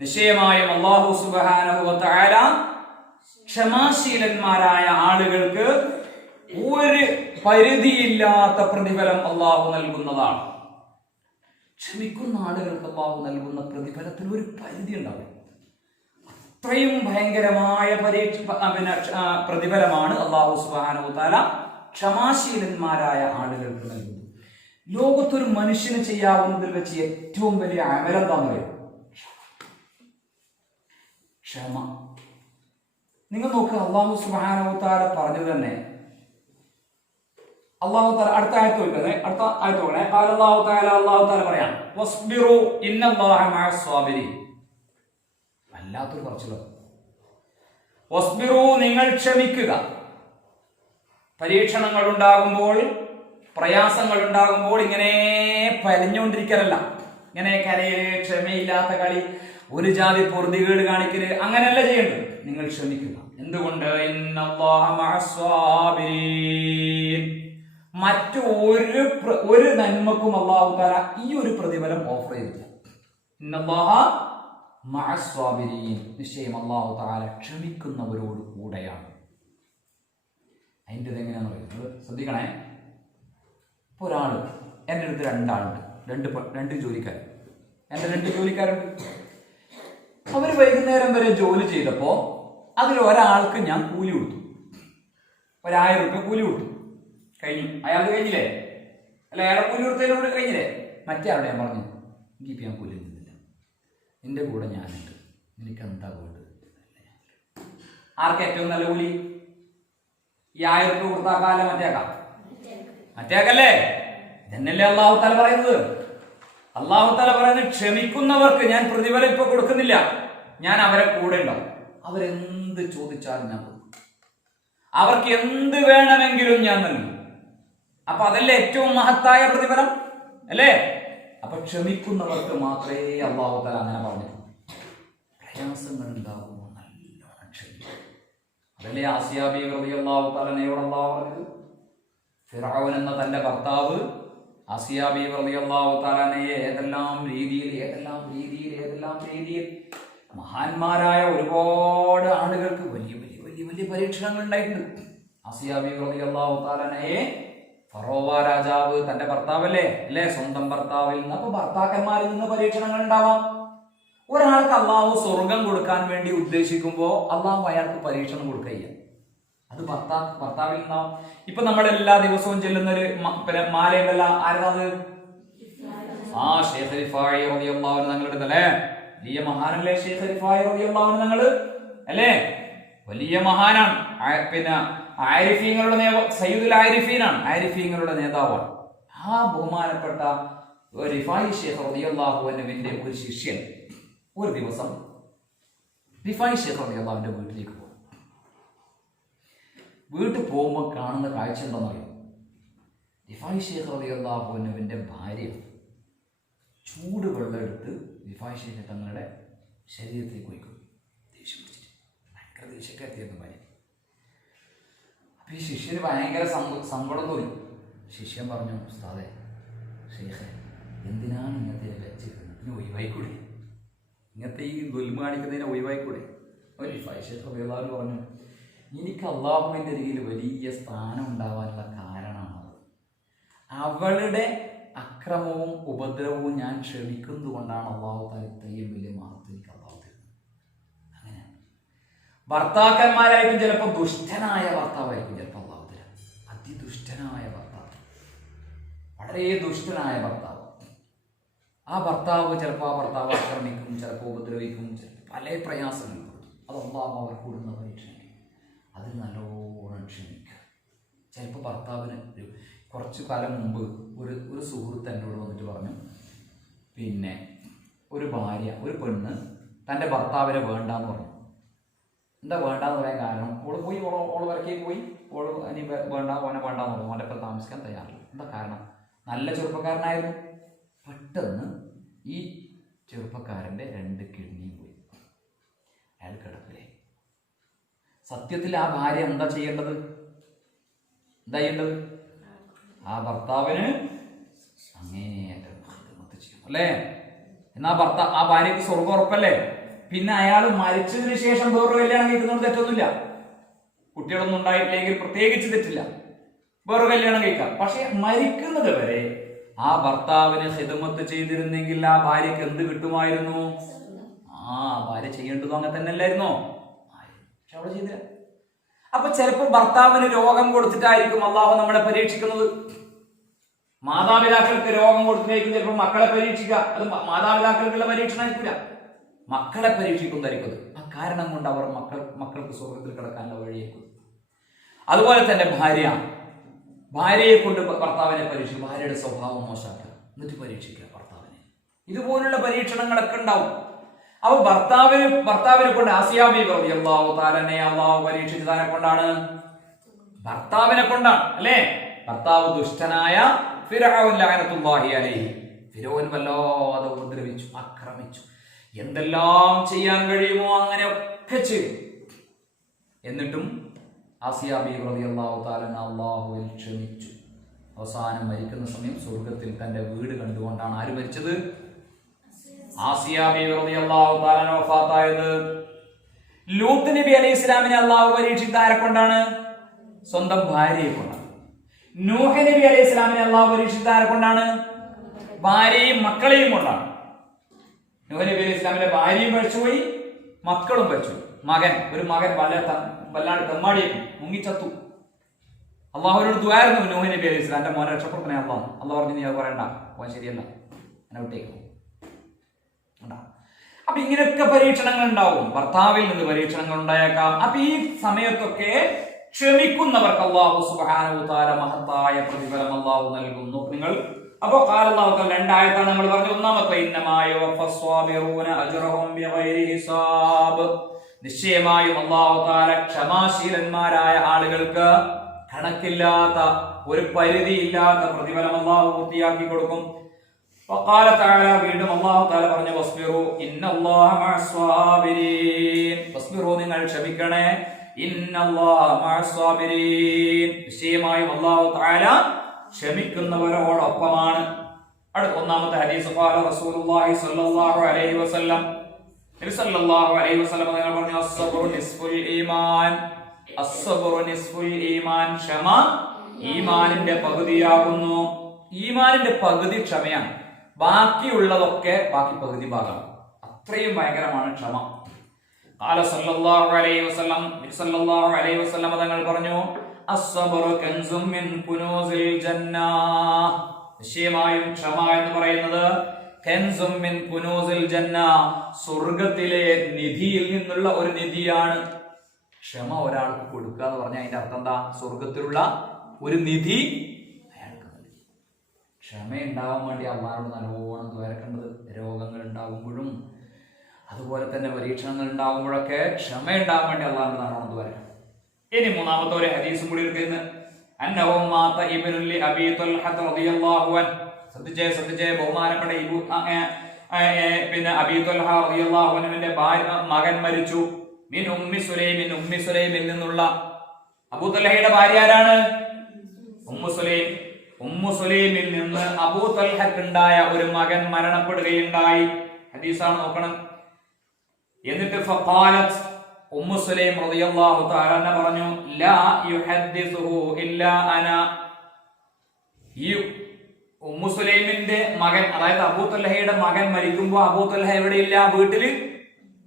നിശ്ചയമായും അല്ലാഹു സുബ്ഹാനഹു വ തആല ക്ഷമാശീലന്മാരായ ആളുകൾക്ക് ഒരു പരിധിയില്ലാത്ത പ്രതിഫലം അല്ലാഹു നൽകുന്നതാണ്. ക്ഷമിക്കുന്ന ആളുകൾക്ക് അല്ലാഹു നൽകുന്ന പ്രതിഫലത്തിന് ഒരു പരിധി ഉണ്ടാവും. അത്രയും ഭയങ്കരമായ പ്രതിഫലമാണ് അല്ലാഹു സുബ്ഹാനഹു വ തആല ക്ഷമാശീലന്മാരായ ആളുകൾക്ക് നൽകുന്നത്. ലോകത്തൊരു മനുഷ്യന് ചെയ്യാവുന്നതിൽ വെച്ച് ഏറ്റവും വലിയ അമലെന്താന്ന് പറയും? ക്ഷമ. നിങ്ങൾ നോക്കുക, അല്ലാഹു സുബ്ഹാനഹു വ തആല പറഞ്ഞു തന്നെ. അല്ലാഹു തആല അടുത്ത ആയത്ത് നോക്കണേ, അടുത്ത ആയത്ത് നോക്കണേ. അല്ലാഹു തആല പറയാം, വസ്ബിറു ഇന്നല്ലാഹ മഅസ് സ്വാബിരീൻ. വല്ലാത്തൊരു പറച്ചിലോ. വസ്ബിറു, നിങ്ങൾ ക്ഷമിക്കുക. പരീക്ഷണങ്ങൾ ഉണ്ടാകുമ്പോൾ, പ്രയാസങ്ങൾ ഉണ്ടാകുമ്പോൾ ഇങ്ങനെ പലിഞ്ഞുകൊണ്ടിരിക്കലല്ല, ഇങ്ങനെ കരയില് ക്ഷമയില്ലാത്ത കളി, ഒരു ജാതി പൊറുതികേട് കാണിക്കല്, അങ്ങനെയല്ല ചെയ്യേണ്ടത്. നിങ്ങൾ ക്ഷമിക്കുക. എന്തുകൊണ്ട്? ഇന്നല്ലാഹ മഅസ് സ്വാബിരീൻ. മറ്റു ഒരു നന്മക്കും അല്ലാഹു തആല ഈ ഒരു പ്രതിഫലം ഓഫർ ചെയ്തില്ല. ഇന്നല്ലാഹ മഅസ് സ്വാബിരീൻ. നിശ്ചയം അല്ലാഹു തആല ക്ഷമിക്കുന്നവരോട് കൂടെയാണ്. അതിൻ്റെ എങ്ങനെയാന്ന് പറയുന്നത് ശ്രദ്ധിക്കണേ. ഇപ്പൊ ഒരാള് എൻ്റെ അടുത്ത് രണ്ടാളുണ്ട്, രണ്ട് ജോലിക്കാർ. എൻ്റെ 2 ജോലിക്കാരുണ്ട്. അവർ വൈകുന്നേരം വരെ ജോലി ചെയ്തപ്പോ അതിൽ ഒരാൾക്ക് ഞാൻ കൂലി കൊടുത്തു, 1000 രൂപ കൂലി കൊടുത്തു. കഴിഞ്ഞു, അയാൾക്ക് കഴിഞ്ഞില്ലേ? അല്ല, അയാളെ കൂലി കൊടുത്തതിനോട് കഴിഞ്ഞില്ലേ? മറ്റേ ആളുടെ ഞാൻ പറഞ്ഞു, എനിക്ക് ഞാൻ കൂലി തന്നില്ല, നിന്റെ കൂടെ ഞാനുണ്ട്, നിനക്ക് എന്താ വേണ്ടത്? ആർക്ക് ഏറ്റവും നല്ല കൂലി? ഈ 1000 രൂപ കൊടുത്താൽ കാലം മറ്റേക്കല്ലേ? ഇതന്നല്ലേ അല്ലാഹു തആല പറയുന്നത്. അല്ലാഹു തആല പറയുന്നത്, ക്ഷമിക്കുന്നവർക്ക് ഞാൻ പ്രതിഫലം ഇപ്പൊ കൊടുക്കുന്നില്ല, ഞാൻ അവരെ കൂടെ ഉണ്ടാവും. അവരെന്ത് ചോദിച്ചാലും ഞാൻ കൊടുക്കും, അവർക്ക് എന്ത് വേണമെങ്കിലും ഞാൻ നൽകും. അപ്പൊ അതല്ലേ ഏറ്റവും മഹത്തായ പ്രതിഫലം അല്ലേ? അപ്പൊ ക്ഷമിക്കുന്നവർക്ക് മാത്രമേ അല്ലാഹു തആല അങ്ങനെ പറഞ്ഞു. പ്രയാസങ്ങൾ ഉണ്ടാകുമ്പോൾ നല്ലോണം ക്ഷമിക്കും. അതല്ലേ ആസിയ ബീവി റളിയല്ലാഹു തആലയോട് അല്ലാഹു പറഞ്ഞത്? ഫിർഔൻ എന്ന തന്റെ ഭർത്താവ് ആസിയ ബീവി റളിയല്ലാഹു തആലയെ ഏതെല്ലാം രീതിയിൽ മഹാന്മാരായ ഒരുപാട് ആളുകൾക്ക് വലിയ പരീക്ഷണങ്ങൾ ഉണ്ടായിട്ടുണ്ട്. ആസിയ ബീവി റളിയല്ലാഹു തആലയെ ഫറോവ രാജാവ്, തന്റെ ഭർത്താവല്ലേ അല്ലേ, സ്വന്തം ഭർത്താവിൽ നിന്ന്. അപ്പൊ ഭർത്താക്കന്മാരിൽ നിന്ന് പരീക്ഷണങ്ങൾ ഉണ്ടാവാം. ഒരാൾക്ക് അല്ലാഹു സ്വർഗം കൊടുക്കാൻ വേണ്ടി ഉദ്ദേശിക്കുമ്പോ അല്ലാഹു അയാൾക്ക് പരീക്ഷണം കൊടുക്കുക. അത് ഭർത്താവിൽ നിന്നാവും. ഇപ്പൊ നമ്മൾ എല്ലാ ദിവസവും ചെല്ലുന്നൊരു മാലയുണ്ടല്ല, ആരത്? ശൈഖ് റിഫാഈ റളിയല്ലാഹു അൻഹു തങ്ങളുടെ അല്ലേ, വലിയ മഹാനല്ലേ ശൈഖ് റിഫാഈ റളിയല്ലാഹു അൻഹു തങ്ങള് അല്ലേ, വലിയ മഹാനാണ്. ആരിഫീങ്ങളുടെ സയ്യിദുൽ ആരിഫീനാണ്, ആരിഫീങ്ങളുടെ നേതാവാണ്. ആ ബഹുമാനപ്പെട്ട റിഫാഈ ശൈഖ് റളിയല്ലാഹു അൻഹുവിന്റെ ഒരു ശിഷ്യൻ ഒരു ദിവസം റിഫാഈ ശൈഖ് റളിയല്ലാഹു അൻഹുവിന്റെ വീട്ടിലേക്ക് പോകും. വീട്ടിൽ പോകുമ്പോൾ കാണുന്ന കാഴ്ച എന്താണെന്നറിയോ? റിഫാഈ ശൈഖ് റളിയല്ലാഹു അൻഹുവിന്റെ ഭാര്യ ചൂട് വെള്ളം എടുത്ത് റിഫാഈ ശൈഖ് തങ്ങളുടെ ശരീരത്തിലേക്ക് ഒഴിക്കും. ദേഷ്യം പിടിച്ചിട്ട്, ഭയങ്കര ദേഷ്യക്കാരിയായിരുന്നു ഭാര്യ. അപ്പൊ ഈ ശിഷ്യന് ഭയങ്കര സങ്കടം തോന്നി. ശിഷ്യൻ പറഞ്ഞു, ഉസ്താദേ, ശൈഖേ, എന്തിനാണ് ഇങ്ങനത്തെ വെച്ചിരുന്നത്? ഇതിന് ഒഴിവായിക്കൂടെ? ഇങ്ങനത്തെ ഈ ദുൽമ കാണിക്കുന്നതിനെ ഒഴിവായിക്കൂടെ? റിഫാഈ ശൈഖ് റളിയല്ലാഹു അൻഹു പറഞ്ഞു, എനിക്ക് അല്ലാഹുവിൻ്റെ അരികിൽ വലിയ സ്ഥാനം ഉണ്ടാവാനുള്ള കാരണമാണത്. അവളുടെ അക്രമവും ഉപദ്രവവും ഞാൻ ക്ഷമിക്കുന്നത് കൊണ്ടാണ് അല്ലാഹു തആല ഇത്രയും വലിയ മഹത്വം എനിക്ക് അല്ലാഹു തരുന്നത്. അങ്ങനെയാണ്. ഭർത്താക്കന്മാരായിരിക്കും ചിലപ്പോൾ ദുഷ്ടനായ ഭർത്താവായിരിക്കും ചിലപ്പോൾ അല്ലാഹു തരാം, അതിദുഷ്ടനായ ഭർത്താവ്, വളരെ ദുഷ്ടനായ ഭർത്താവ്. ആ ഭർത്താവ് ചിലപ്പോൾ ആക്രമിക്കും, ചിലപ്പോൾ ഉപദ്രവിക്കും, ചിലപ്പോൾ പല പ്രയാസങ്ങളും കൊടുക്കും. അത് അല്ലാഹു അവർക്ക് കൊടുക്കുന്ന പരീക്ഷ. അതിൽ നല്ലോണം ക്ഷമിക്കുക. ചിലപ്പോൾ ഭർത്താവിന് കുറച്ചു കാലം മുമ്പ് ഒരു സുഹൃത്ത് എന്നോട് വന്നിട്ട് പറഞ്ഞു, ഒരു പെണ്ണ് തൻ്റെ ഭർത്താവിനെ വേണ്ടാന്ന് പറഞ്ഞു. എന്താ വേണ്ടാന്ന് പറയാൻ കാരണം ഓള് പോയി ഓള് വരക്കേക്ക് പോയി ഓള് ഇനി വേണ്ട ഓനെ വേണ്ടാന്ന് പറഞ്ഞു. ഓൻ്റെ ഒപ്പം താമസിക്കാൻ തയ്യാറില്ല. എന്താ കാരണം? നല്ല ചെറുപ്പക്കാരനായിരുന്നു. പെട്ടെന്ന് ഈ ചെറുപ്പക്കാരൻ്റെ 2 കിഡ്നിയും പോയി. അയാൾ കിടപ്പില്ലേ. സത്യത്തിൽ ആ ഭാര്യ എന്താ ചെയ്യേണ്ടത്? ആ ഭർത്താവിന് അങ്ങേയറ്റം ചെയ്യണം അല്ലേ? എന്നാ ആ ഭാര്യക്ക് സ്വർഗം ഉറപ്പല്ലേ? പിന്നെ അയാൾ മരിച്ചതിന് ശേഷം വേറൊരു കല്യാണം കഴിക്കുന്നതുകൊണ്ട് തെറ്റൊന്നുമില്ല. കുട്ടികളൊന്നും ഉണ്ടായിട്ടില്ലെങ്കിൽ പ്രത്യേകിച്ച് തെറ്റില്ല, വേറൊരു കല്യാണം കഴിക്കാം. പക്ഷെ മരിക്കുന്നത് വരെ ആ ഭർത്താവിന് ഖിദ്മത്ത് ചെയ്തിരുന്നെങ്കിൽ ആ ഭാര്യക്ക് എന്ത് കിട്ടുമായിരുന്നു? ആ ഭാര്യ ചെയ്യേണ്ടതും അങ്ങനെ തന്നെ അല്ലായിരുന്നോ? പക്ഷെ അവള് ചെയ്തില്ല. അപ്പൊ ചിലപ്പോൾ ഭർത്താവിന് രോഗം കൊടുത്തിട്ടായിരിക്കും അള്ളാഹു നമ്മളെ പരീക്ഷിക്കുന്നത്. മാതാപിതാക്കൾക്ക് രോഗം കൊടുത്തിട്ടായിരിക്കും ചിലപ്പോൾ മക്കളെ പരീക്ഷിക്കുക. അത് മാതാപിതാക്കൾക്കുള്ള പരീക്ഷണമായിരിക്കില്ല, മക്കളെ പരീക്ഷിക്കുന്നതായിരിക്കും. ആ കാരണം കൊണ്ട് അവർ മക്കൾക്ക് സ്വർഗത്തിൽ കിടക്കാനുള്ള വഴിയേക്കും. അതുപോലെ തന്നെ ഭാര്യയെ കൊണ്ട് ഭർത്താവിനെ പരീക്ഷിക്കും. ഭാര്യയുടെ സ്വഭാവം മോശമാക്കുക, എന്നിട്ട് പരീക്ഷിക്കുക ഭർത്താവിനെ. ഇതുപോലുള്ള പരീക്ഷണങ്ങളൊക്കെ ഉണ്ടാവും. അപ്പൊ ഭർത്താവിനെ കൊണ്ട് ആസിയാ ബീവി റളിയല്ലാഹു തആല അല്ലാഹു പരീക്ഷിച്ചതാരെ കൊണ്ടാണ്? ഭർത്താവിനെ കൊണ്ടാണ് അല്ലേ? ഭർത്താവ് ദുഷ്ടനായ ഫിർഔൻ ലഅനത്തുല്ലാഹി അലൈഹി. ഫിർഔൻ വല്ലാതെ ഉപദ്രവിച്ചു, ആക്രമിച്ചു, എന്തെല്ലാം ചെയ്യാൻ കഴിയുമോ അങ്ങനെയൊക്കെ ചെയ്തു. എന്നിട്ടും ആസിയാ ബീവി റളിയല്ലാഹു തആല അല്ലാഹുവിൽ ക്ഷമിച്ചു. അവസാനം മരിക്കുന്ന സമയം സ്വർഗത്തിൽ തന്റെ വീട് കണ്ടുകൊണ്ടാണ് ആര് മരിച്ചത്? ആസിയാ ബീവി റളിയല്ലാഹു തആല വഫാത്തായത്. ലൂത്ത് നബി അലൈഹി ഇസ്ലാമിനെ അല്ലാഹു പരീക്ഷിച്ചത് ആരെ കൊണ്ടാണ്? സ്വന്തം ഭാര്യയെ കൊണ്ടാണ്. നൂഹ് നബി അലൈഹി ഇസ്ലാമിനെ അല്ലാഹു പരീക്ഷിച്ചത് ആരെ കൊണ്ടാണ്? ഭാര്യയും മക്കളെയും കൊണ്ടാണ്. നൂഹ് നബി അലൈഹി ഇസ്ലാമിന്റെ ഭാര്യയും മരിച്ചുപോയി, മക്കളും മരിച്ചുപോയി. ഒരു മകൻ വല്ലാണ്ട് തെമ്മാടി മുങ്ങിച്ചത്തു. അള്ളാഹുവിനോട് ദുആയിരുന്നു നൂഹ് നബി അലൈഹി ഇസ്ലാം, എന്റെ മോനെ രക്ഷപ്പെടുത്തണേ അള്ളാഹ്. അള്ളാഹ് പറഞ്ഞു നീ അത് പറയണ്ട, പോകാൻ ശരിയല്ല, എന്നെ വിട്ടേക്കും. അപ്പൊ ഇങ്ങനെയൊക്കെ പരീക്ഷണങ്ങൾ ഉണ്ടാവും. ഭർത്താവിൽ നിന്ന് പരീക്ഷണങ്ങൾ ഉണ്ടായേക്കാം. അപ്പൊ ഈ സമയത്തൊക്കെ ക്ഷമിക്കുന്നവർക്ക് അല്ലാഹു സുബ്ഹാനഹു വ തആല മഹത്തായ പ്രതിഫലം അല്ലാഹു നൽകുന്നു. നിങ്ങൾ അപ്പൊ അല്ലാഹു തആല 2 ആയത്താണ് നമ്മൾ പറഞ്ഞു. ഒന്നാമത്തെ ഇന്നമായ വഫസ്വാബിറൂന അജ്റഹും ബിഗൈരി ഹിസാബ്. നിശ്ചയമായും അല്ലാഹു തആല ക്ഷമാശീലന്മാരായ ആളുകൾക്ക് കണക്കില്ലാത്ത, ഒരു പരിധിയില്ലാത്ത പ്രതിഫലം അല്ലാഹു പൂർത്തിയാക്കി കൊടുക്കും. وقال تعالى വീണ്ടും അല്ലാഹു തആല പറഞ്ഞു വസ്ബിറു ഇന്നല്ലാഹ മഅസ്സാബിരീൻ. വസ്ബിറു നിങ്ങൾ ക്ഷമിക്കണേ, ഇന്നല്ലാഹ മഅസ്സാബിരീൻ നിശ്ചയമായും അല്ലാഹു തആല ക്ഷമിക്കുന്നവരോടൊപ്പമാണ്. അടുത്ത ഒന്നാമത്തെ ഹദീസ് ഖാല റസൂലുള്ളാഹി സ്വല്ലല്ലാഹു അലൈഹി വസല്ലം. നബി സല്ലല്ലാഹു അലൈഹി വസല്ലം തങ്ങൾ പറഞ്ഞു അസ്സബ്റു നിസ്ഫുൽ ഈമാൻ. അസ്സബ്റു നിസ്ഫുൽ ഈമാൻ. ക്ഷമ ഈമാനിന്റെ പകുതിയാകുന്നു. ഈമാനിന്റെ പകുതി ക്ഷമയാണ്, ബാക്കിയുള്ളതൊക്കെ ബാക്കി പകുതി ഭാഗമാണ്. അത്രയും ഭയങ്കരമാണ് ക്ഷമ. ഖാല സല്ലല്ലാഹു അലൈഹി വസല്ലം. നബി സല്ലല്ലാഹു അലൈഹി വസല്ലം തങ്ങൾ പറഞ്ഞു അസ്സബ്റു കൻസും മിൻ കുനൂസിൽ ജന്നാ. നിശ്ചയമായും ക്ഷമ എന്ന് പറയുന്നത് കൻസും മിൻ കുനൂസിൽ ജന്നാ, സ്വർഗ്ഗത്തിലെ നിധിയിൽ നിന്നുള്ള ഒരു നിധിയാണ്. ക്ഷമ ഒരാൾക്ക് കൊടുക്കുക എന്ന് പറഞ്ഞാൽ അതിന്റെ അർത്ഥം എന്താ? സ്വർഗ്ഗത്തിലുള്ള ഒരു നിധി അയാൾക്ക് നൽകി. ക്ഷമ ഉണ്ടാവാൻ വേണ്ടി അള്ളാഹുവോട് നല്ലോണം ദ്വാരക്കേണ്ടത്. രോഗങ്ങൾ ഉണ്ടാകുമ്പോഴും അതുപോലെ തന്നെ പരീക്ഷണങ്ങൾ ഉണ്ടാകുമ്പോഴൊക്കെ ക്ഷമ ഉണ്ടാവാൻ വേണ്ടി അള്ളാഹുവോട് നല്ലോണം ദ്വാരക്കണം. ഇനി മൂന്നാമത്തെ ഒരു ഹദീസും കൂടി എടുക്കുന്നു. ശ്രദ്ധിച്ചേ ബഹുമാനപ്പെട്ട അബീ ത്വൽഹ റളിയല്ലാഹു അൻഹുവിന്റെ മകൻ മരിച്ചു. മിൻ ഉമ്മി സുലൈമിൻ. ഉമ്മി സുലൈമിൽ നിന്നുള്ള. അബൂ ത്വൽഹയുടെ ഭാര്യ ആരാണ്? Ummu Sulaim. ഉമ്മു സുലൈമിൽ നിന്ന് അബൂ ത്വൽഹക്കുണ്ടായ ഒരു മകൻ മരണപ്പെടുകയുണ്ടായി. ഹദീസാണ്, നോക്കണം. എന്നിട്ട് ഫഖാലത്ത് ഉമ്മു സുലൈം റളിയല്ലാഹു തആല അൻഹ പറഞ്ഞു ലാ യുഹദ്ദിസുഹു ഇല്ലാ അനാ. ഈ ഉമ്മു സുലൈമിന്റെ മകൻ, അതായത് അബൂ ത്വൽഹയുടെ മകൻ മരിക്കുമ്പോ അബൂ ത്വൽഹ എവിടെയില്ല? വീട്ടിൽ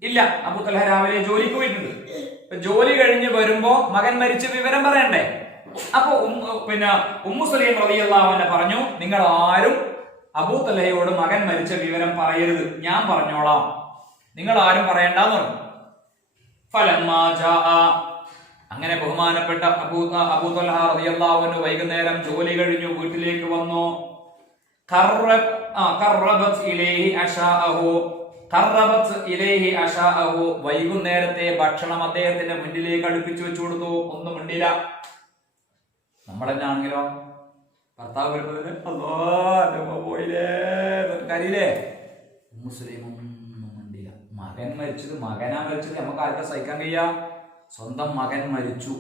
ഇല്ല. അബൂ ത്വൽഹ രാവിലെ ജോലിക്ക് പോയിട്ടുണ്ട്. ജോലി കഴിഞ്ഞ് വരുമ്പോ മകൻ മരിച്ച വിവരം പറയണ്ടേ? അപ്പൊ ഉമ്മു സുലൈം റളിയല്ലാഹു അൻഹ പറഞ്ഞു നിങ്ങൾ ആരും അബൂ ത്വൽഹയോട് മകൻ മരിച്ച വിവരം പറയരുത്, ഞാൻ പറഞ്ഞോളാം, നിങ്ങൾ ആരും പറയണ്ടെന്ന് പറഞ്ഞു. ഫലമ്മാ ജാഅ. അങ്ങനെ ബഹുമാനപ്പെട്ട അബൂ ത്വൽഹ റളിയല്ലാഹു അൻഹു വൈകുന്നേരം ജോലി കഴിഞ്ഞു വീട്ടിലേക്ക് വന്നു. ഖറബത് ഇലൈഹി അശാഅഹു. ഖറബത് ഇലൈഹി അശാഅഹു, വൈകുന്നേരത്തെ ഭക്ഷണം അദ്ദേഹത്തിന്റെ മുന്നിലേക്ക് അടുപ്പിച്ചു വെച്ചു കൊടുത്തു. ഒന്നും മിണ്ടില്ല. നമ്മളെന്നാണെങ്കിലോ ഭർത്താവ് വരുന്നതിന് പോയില്ലേ കരിയില്ലേ, മുസ്ലിം ഒന്നും മിണ്ടില്ല. മകൻ മരിച്ചത്, മകനാ മരിച്ചത്, നമുക്ക് ആർക്കാ സഹിക്കാൻ കഴിയാ? സ്വന്തം മകൻ മരിച്ചു,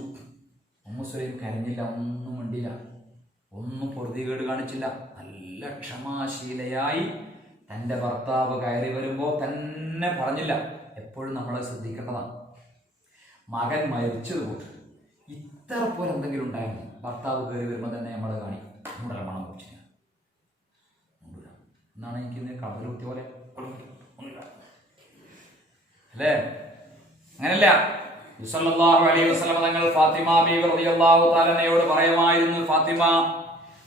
മുസ്ലിം കരഞ്ഞില്ല, ഒന്നും മിണ്ടില്ല, ഒന്നും പൊറുതികേട് കാണിച്ചില്ല. നല്ല ക്ഷമാശീലയായി തൻ്റെ ഭർത്താവ് കയറി വരുമ്പോൾ തന്നെ പറഞ്ഞില്ല. എപ്പോഴും നമ്മളെ ശ്രദ്ധിക്കേണ്ടതാണ്. മകൻ മരിച്ചതുകൊണ്ട് ഇത്ര പോലെ എന്തെങ്കിലും ഉണ്ടായിരുന്നു, ഭർത്താവ് കയറി വരുമ്പോൾ തന്നെ നമ്മൾ കാണിക്കും, നമ്മുടെ മണം കുറിച്ച് എന്നാണ് എനിക്ക് കടൽ കുത്തിയ പോലെ അല്ലേ? അങ്ങനല്ല. സല്ലല്ലാഹു അലൈഹി വസല്ലം തങ്ങൾ ഫാത്തിമ ബീവി റളിയല്ലാഹു തആലയോട് പറയുമായിരുന്നു, ഫാത്തിമ,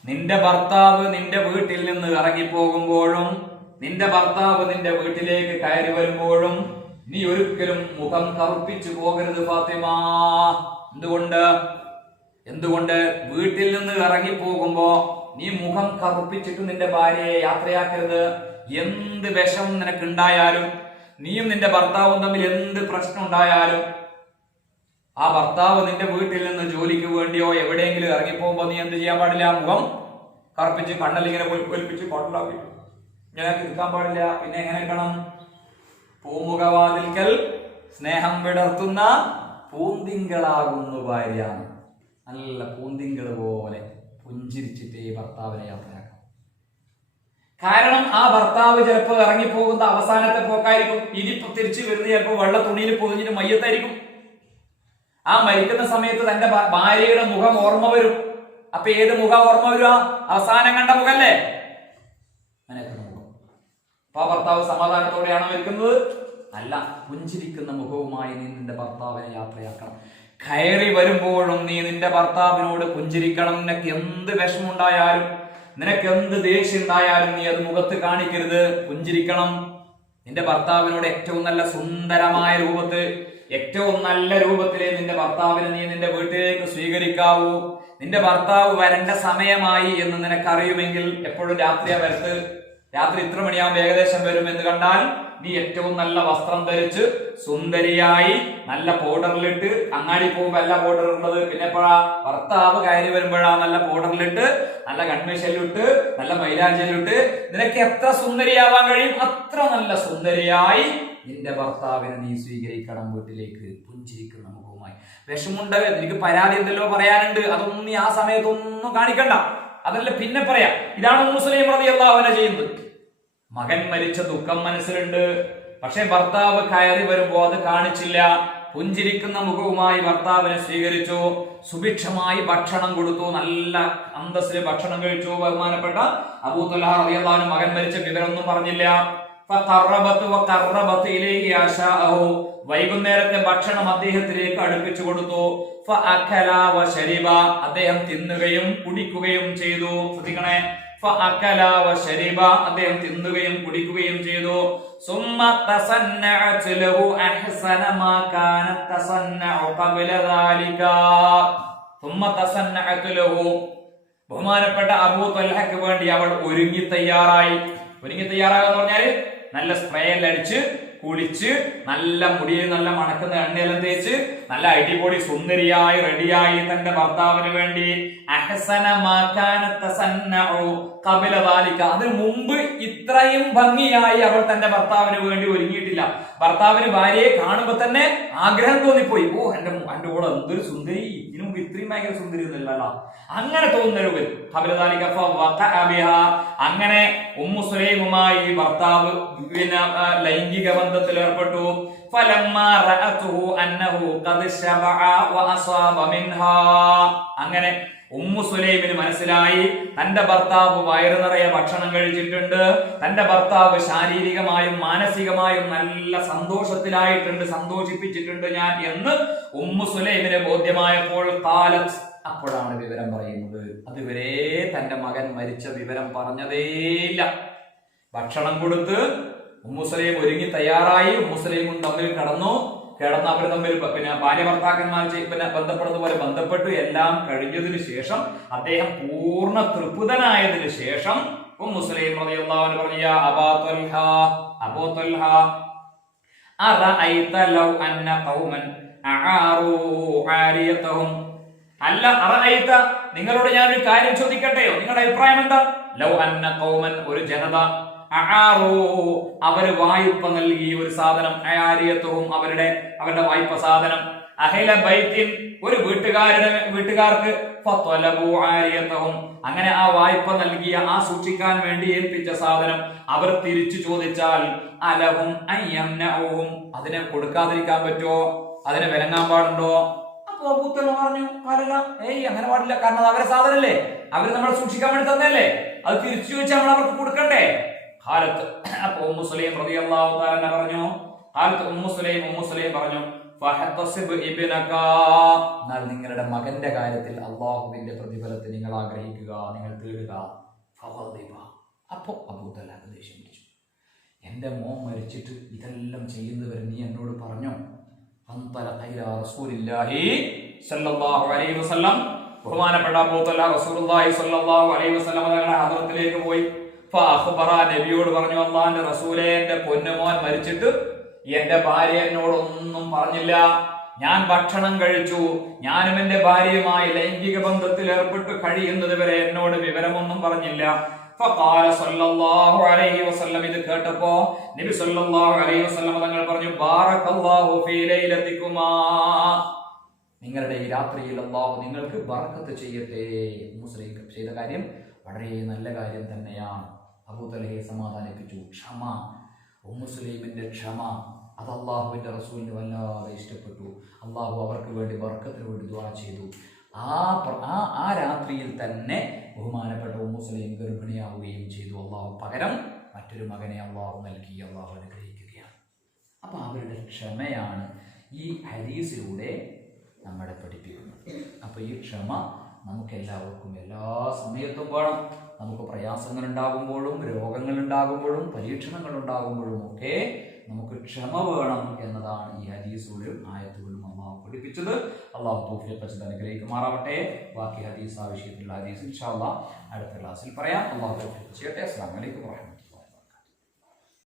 നിന്റെ ഭർത്താവ് നിന്റെ വീട്ടിൽ നിന്ന് ഇറങ്ങിപ്പോകുമ്പോഴും നിന്റെ ഭർത്താവ് നിന്റെ വീട്ടിലേക്ക് കയറി വരുമ്പോഴും നീ ഒരിക്കലും മുഖം കറുപ്പിച്ചു പോകരുത് ഫാത്തിമ. എന്തുകൊണ്ട് വീട്ടിൽ നിന്ന് ഇറങ്ങിപ്പോകുമ്പോ നീ മുഖം കറുപ്പിച്ചിട്ട് നിന്റെ ഭാര്യയെ യാത്രയാക്കരുത്. എന്ത് വിഷം നിനക്കുണ്ടായാലും, നീയും നിന്റെ ഭർത്താവും തമ്മിൽ എന്ത് പ്രശ്നം ഉണ്ടായാലും, ആ ഭർത്താവ് നിന്റെ വീട്ടിൽ നിന്ന് ജോലിക്ക് വേണ്ടിയോ എവിടെയെങ്കിലും ഇറങ്ങിപ്പോകുമ്പോ നീ എന്ത് ചെയ്യാൻ പാടില്ല? മുഖം കറുപ്പിച്ച് കണ്ണല്ലിങ്ങനെ ഒലിപ്പിച്ച് കൊണ്ടാക്കി ഇങ്ങനെ നിൽക്കാൻ പാടില്ല. പിന്നെ എങ്ങനെ കാണണം? പൂമുഖവാതിൽക്കൽ സ്നേഹം വിടർത്തുന്ന പൂന്തിങ്കളാകുന്നു ഭാര്യ. നല്ല പൂന്തിങ്കൾ പോലെ പുഞ്ചിരിച്ചിട്ടേ ഭർത്താവിനെ യാത്രയാക്കാം. കാരണം ആ ഭർത്താവ് ചിലപ്പോൾ ഇറങ്ങിപ്പോകുന്ന അവസാനത്തെ പോക്കായിരിക്കും. ഇനിയിപ്പോ തിരിച്ചു വരുന്നത് ചിലപ്പോൾ വെള്ള തുണിയിൽ പൊതിഞ്ഞിട്ട് മയ്യത്തായിരിക്കും. ആ മരിക്കുന്ന സമയത്ത് തന്റെ ഭാര്യയുടെ മുഖം ഓർമ്മ വരും. അപ്പൊ ഏത് മുഖം ഓർമ്മ വരുക? അവസാനം കണ്ട മുഖല്ലേ? അങ്ങനെയൊക്കെ മുഖം. അപ്പൊ ആ ഭർത്താവ് സമാധാനത്തോടെയാണോ മരിക്കുന്നത്? അല്ല, പുഞ്ചിരിക്കുന്ന മുഖവുമായി നീ നിന്റെ ഭർത്താവിനെ യാത്രയാക്കണം. കയറി വരുമ്പോഴും നീ നിന്റെ ഭർത്താവിനോട് പുഞ്ചിരിക്കണം. നിനക്ക് എന്ത് വിഷമുണ്ടായാലും, നിനക്ക് എന്ത് ദേഷ്യം ഉണ്ടായാലും നീ അത് മുഖത്ത് കാണിക്കരുത്, പുഞ്ചിരിക്കണം. നിന്റെ ഭർത്താവിനോട് ഏറ്റവും നല്ല സുന്ദരമായ രൂപത്തിൽ, ഏറ്റവും നല്ല രൂപത്തിലേ നിന്റെ ഭർത്താവിനെ നീ നിന്റെ വീട്ടിലേക്ക് സ്വീകരിക്കാവൂ. നിന്റെ ഭർത്താവ് വരേണ്ട സമയമായി എന്ന് നിനക്കറിയുമെങ്കിൽ എപ്പോഴും രാത്രിയാ വരത്ത്, രാത്രി ഇത്ര മണിയാകുമ്പോൾ ഏകദേശം വരും എന്ന് കണ്ടാൽ നീ ഏറ്റവും നല്ല വസ്ത്രം ധരിച്ച് സുന്ദരിയായി നല്ല പൗഡറിലിട്ട്, അങ്ങാടി പോകുമ്പോ എല്ലാ പൗഡർ ഉള്ളത്, പിന്നെ എപ്പോഴാ ഭർത്താവ് കയറി വരുമ്പോഴാ നല്ല പൗഡറിലിട്ട്, നല്ല കൺമേശലിട്ട്, നല്ല മൈലാഞ്ചലിട്ട്, നിനക്ക് എത്ര സുന്ദരിയാവാൻ കഴിയും അത്ര നല്ല സുന്ദരിയായി നിന്റെ ഭർത്താവിനെ നീ സ്വീകരിക്കണം വീട്ടിലേക്ക്, പുഞ്ചിരിക്കുന്ന മുഖവുമായി. വിഷമുണ്ട്, എനിക്ക് പരാതി എന്തെല്ലോ പറയാനുണ്ട്, അതൊന്നും നീ ആ സമയത്തൊന്നും കാണിക്കണ്ട, അതല്ല പിന്നെ പറയാം. ഇതാണ് ഉമ്മു സുലൈം റളിയല്ലാഹു അൻഹ ചെയ്യുന്നത്. മകൻ മരിച്ച ദുഃഖം മനസ്സിലുണ്ട്, പക്ഷെ ഭർത്താവ് കയറി വരുമ്പോ അത് കാണിച്ചില്ല. പുഞ്ചിരിക്കുന്ന മുഖവുമായി ഭർത്താവിനെ സ്വീകരിച്ചു, സുഭിക്ഷമായി ഭക്ഷണം കൊടുത്തു, നല്ല അന്തസ്സിൽ ഭക്ഷണം കഴിച്ചു. ബഹുമാനപ്പെട്ട അബൂ ത്വൽഹ റളിയല്ലാഹു അൻഹു മകൻ മരിച്ച വിവരമൊന്നും പറഞ്ഞില്ല. വൈകുന്നേരത്തെ ഭക്ഷണം അദ്ദേഹത്തിലേക്ക് അടുപ്പിച്ചു കൊടുത്തു. അദ്ദേഹം തിന്നുകയും കുടിക്കുകയും ചെയ്തു. ശ്രദ്ധിക്കണേ, അദ്ദേഹം തിന്നുകയും കുടിക്കുകയും ചെയ്തു. ബഹുമാനപ്പെട്ട അബൂ ത്വൽഹയ്ക്ക് വേണ്ടി അവൾ ഒരുങ്ങി തയ്യാറായി. എന്ന് പറഞ്ഞാല് നല്ല സ്പ്രേയെല്ലാം അടിച്ച് കുളിച്ച് നല്ല മുടിയിൽ നല്ല മണക്കുന്ന എണ്ണയെല്ലാം തേച്ച് നല്ല അടിപൊളി സുന്ദരിയായി റെഡിയായി തന്റെ ഭർത്താവിന് വേണ്ടി. അതിനു മുമ്പ് ഇത്രയും ഭംഗിയായി അവൾ തന്റെ ഭർത്താവിന് വേണ്ടി ഒരുങ്ങിയിട്ടില്ല. ഭർത്താവിന് ഭാര്യയെ കാണുമ്പോ തന്നെ ആഗ്രഹം തോന്നിപ്പോയി, ഓ എന്റെ ഓള് എന്തൊരു സുന്ദരി, ഇതിനു മുമ്പ് ഇത്രയും ഭയങ്കര സുന്ദരി ഒന്നുമില്ലല്ലോ, അങ്ങനെ തോന്നുന്നൊരു അങ്ങനെ ഉമ്മു സുലൈമുമായി ഭർത്താവ് ലൈംഗിക ബന്ധത്തിൽ ഏർപ്പെട്ടു. അങ്ങനെ ഉമ്മു സുലൈമിന് മനസ്സിലായി തന്റെ ഭർത്താവ് വയറു നിറയെ ഭക്ഷണം കഴിച്ചിട്ടുണ്ട്, തന്റെ ഭർത്താവ് ശാരീരികമായും മാനസികമായും നല്ല സന്തോഷത്തിലായിട്ടുണ്ട്, സന്തോഷിപ്പിച്ചിട്ടുണ്ട് ഞാൻ എന്ന് ഉമ്മു സുലൈമിന് ബോധ്യമായപ്പോൾ കാലത്ത്, അപ്പോഴാണ് വിവരം പറയുന്നത്. അതുവരെ തന്റെ മകൻ മരിച്ച വിവരം പറഞ്ഞതേയില്ല. ഭക്ഷണം കൊടുത്ത് ഉമ്മു സുലൈം ഒരുങ്ങി തയ്യാറായി. ഉമ്മു സുലൈമും തമ്മിൽ കിടന്ന് അവർ തമ്മിൽ പിന്നെ ഭാര്യ ഭർത്താക്കന്മാർ ബന്ധപ്പെടുന്ന പോലെ ബന്ധപ്പെട്ടു. എല്ലാം കഴിഞ്ഞതിന് ശേഷം അദ്ദേഹം പൂർണ്ണ തൃപ്തനായതിനു ശേഷം ഉമ്മു സുലൈം റളിയല്ലാഹു അൻഹ പറഞ്ഞു, യാ അബാ ത്വൽഹ, അബൂ തൽഹ അറഅയ്ത ലൗ അന്ന ഖൗമൻ അആറൂ ആരിയതഹും, അല്ല അറഅയ്ത, നിങ്ങളോട് ഞാനൊരു കാര്യം ചോദിക്കട്ടെയോ, നിങ്ങളുടെ അഭിപ്രായം എന്താ? ലൗ അന്ന ഖൗമൻ, ഒരു ജനത, അആറൂ, അവര് വായ്പ നൽകി ഒരു സാധനം, ആരിയതഹും, അവരുടെ വായ്പ സാധനം, അഹ്ല ബൈത്തിൻ, ഒരു വീട്ടുകാർക്ക്, ഫത്വലബു ആരിയതഹും, അങ്ങനെ ആ വായ്പ നൽകിയ, ആ സൂക്ഷിക്കാൻ വേണ്ടി ഏൽപ്പിച്ച സാധനം അവർ തിരിച്ചു ചോദിച്ചാൽ, അലഹും അയ്യംനഉഹും, അതിനെ കൊടുക്കാതിരിക്കാൻ പറ്റുമോ? അതിനെ വിലങ്ങാൻ പാടുണ്ടോ? അപ്പൊ അബൂ തൽഹ പറഞ്ഞു, കാലല്ല, അങ്ങനെ പാടില്ല, കാരണം അത് അവരെ സാധനല്ലേ, അവര് നമ്മളെ സൂക്ഷിക്കാൻ വേണ്ടി തന്നല്ലേ, അത് തിരിച്ചു ചോദിച്ചാൽ നമ്മൾ അവർക്ക് കൊടുക്കണ്ടേ? ഖാലത്ത്, അപ്പൊ ഉമ്മു സുലൈം റളിയല്ലാഹു തആല പറഞ്ഞു, ഖാലത്ത് ഉമ്മു സുലൈം പറഞ്ഞു, ഫഹതസിബ് ഇബ്നക, എന്നാൽ നിങ്ങളുടെ മകന്റെ കാര്യത്തിൽ അല്ലാഹുവിന്റെ പ്രതിഫലത്തെ നിങ്ങൾ ആഗ്രഹിക്കുക, നിങ്ങൾ തേടുക. ഫഗളിബ, അപ്പൊ അബൂ തൽഹ ദേഷ്യം പിടിച്ചു, എന്റെ മോൻ മരിച്ചിട്ട് ഇതെല്ലാം ചെയ്യുന്നവർ നീ എന്നോട് പറഞ്ഞോ? ഫന്തലഖ ഇലാ റസൂലില്ലാഹി സ്വല്ലല്ലാഹു അലൈഹി വസല്ലം, ബഹുമാനപ്പെട്ട അബൂ തൽഹ റസൂലുള്ളാഹി സ്വല്ലല്ലാഹു അലൈഹി വസല്ലം തങ്ങളുടെ ഹദ്റത്തിലേക്ക് പോയി. ഫഅഖ്ബറ, നബിയോട് പറഞ്ഞു, അല്ലാഹുവിന്റെ റസൂലേ, എന്റെ പൊന്നുമോൻ മരിച്ചിട്ട് എന്റെ ഭാര്യ എന്നോടൊന്നും പറഞ്ഞില്ല, ഞാൻ ഭക്ഷണം കഴിച്ചു, ഞാനും എന്റെ ഭാര്യയുമായി ലൈംഗിക ബന്ധത്തിൽ ഏർപ്പെട്ട് കഴിയുന്നത് വരെ എന്നോട് വിവരമൊന്നും പറഞ്ഞില്ല. ഫഖാല സല്ലല്ലാഹു അലൈഹി വസല്ലം, ഇത് കേട്ടപ്പോ നബി സല്ലല്ലാഹു അലൈഹി വസല്ലം തങ്ങൾ പറഞ്ഞു, ബാറകല്ലാഹു ഫീ ലൈലതികുമാ, നിങ്ങളുടെ ഈ രാത്രിയിൽ അല്ലാഹു നിങ്ങൾക്ക് ബർക്കത്ത് ചെയ്യട്ടെ. മുസ്ലിം ചെയ്ത കാര്യം വളരെ നല്ല കാര്യം തന്നെയാണ്. അബൂ തൽഹയെ സമാധാനിപ്പിച്ചു. ക്ഷമ, ഉമ്മു സുലൈമിന്റെ ക്ഷമ, അത് അള്ളാഹുവിന്റെ റസൂലിന് വല്ലാതെ ഇഷ്ടപ്പെട്ടു. അള്ളാഹു അവർക്ക് വേണ്ടി ബർക്കത്തിന് വേണ്ടി ദുആ ചെയ്തു. ആ രാത്രിയിൽ തന്നെ ബഹുമാനപ്പെട്ട ഉമ്മു സുലൈം ഗർഭിണിയാവുകയും ചെയ്തു. അള്ളാഹു പകരം മറ്റൊരു മകനെ അള്ളാഹു നൽകി, അള്ളാഹു അനുഗ്രഹിക്കുകയാണ്. അപ്പൊ അവരുടെ ക്ഷമയാണ് ഈ ഹദീസിലൂടെ നമ്മളെ പഠിപ്പിക്കുന്നത്. അപ്പൊ ഈ ക്ഷമ നമുക്കെല്ലാവർക്കും എല്ലാ സമയത്തും വേണം. നമുക്ക് പ്രയാസങ്ങൾ ഉണ്ടാകുമ്പോഴും, രോഗങ്ങൾ ഉണ്ടാകുമ്പോഴും, പരീക്ഷണങ്ങൾ ഉണ്ടാകുമ്പോഴും ഒക്കെ നമുക്ക് ക്ഷമ വേണം എന്നതാണ് ഈ ഹദീസുകളും ആയത്തുകളും അള്ളാഹു പഠിപ്പിച്ചത്. അള്ളാഹു തൗഫീഖ് ചെയ്ത് അനുഗ്രഹിക്കുമാറാവട്ടെ. ബാക്കി ഹദീസ്, ആ വിഷയത്തിലുള്ള ഹദീസ് ഇൻഷാ അല്ലാഹ് അടുത്ത ക്ലാസ്സിൽ പറയാം. അള്ളാഹു തൗഫീഖ് ചെയ്യട്ടെ. അസ്സലാമു അലൈക്കും വറഹ്മത്തുള്ളാഹി.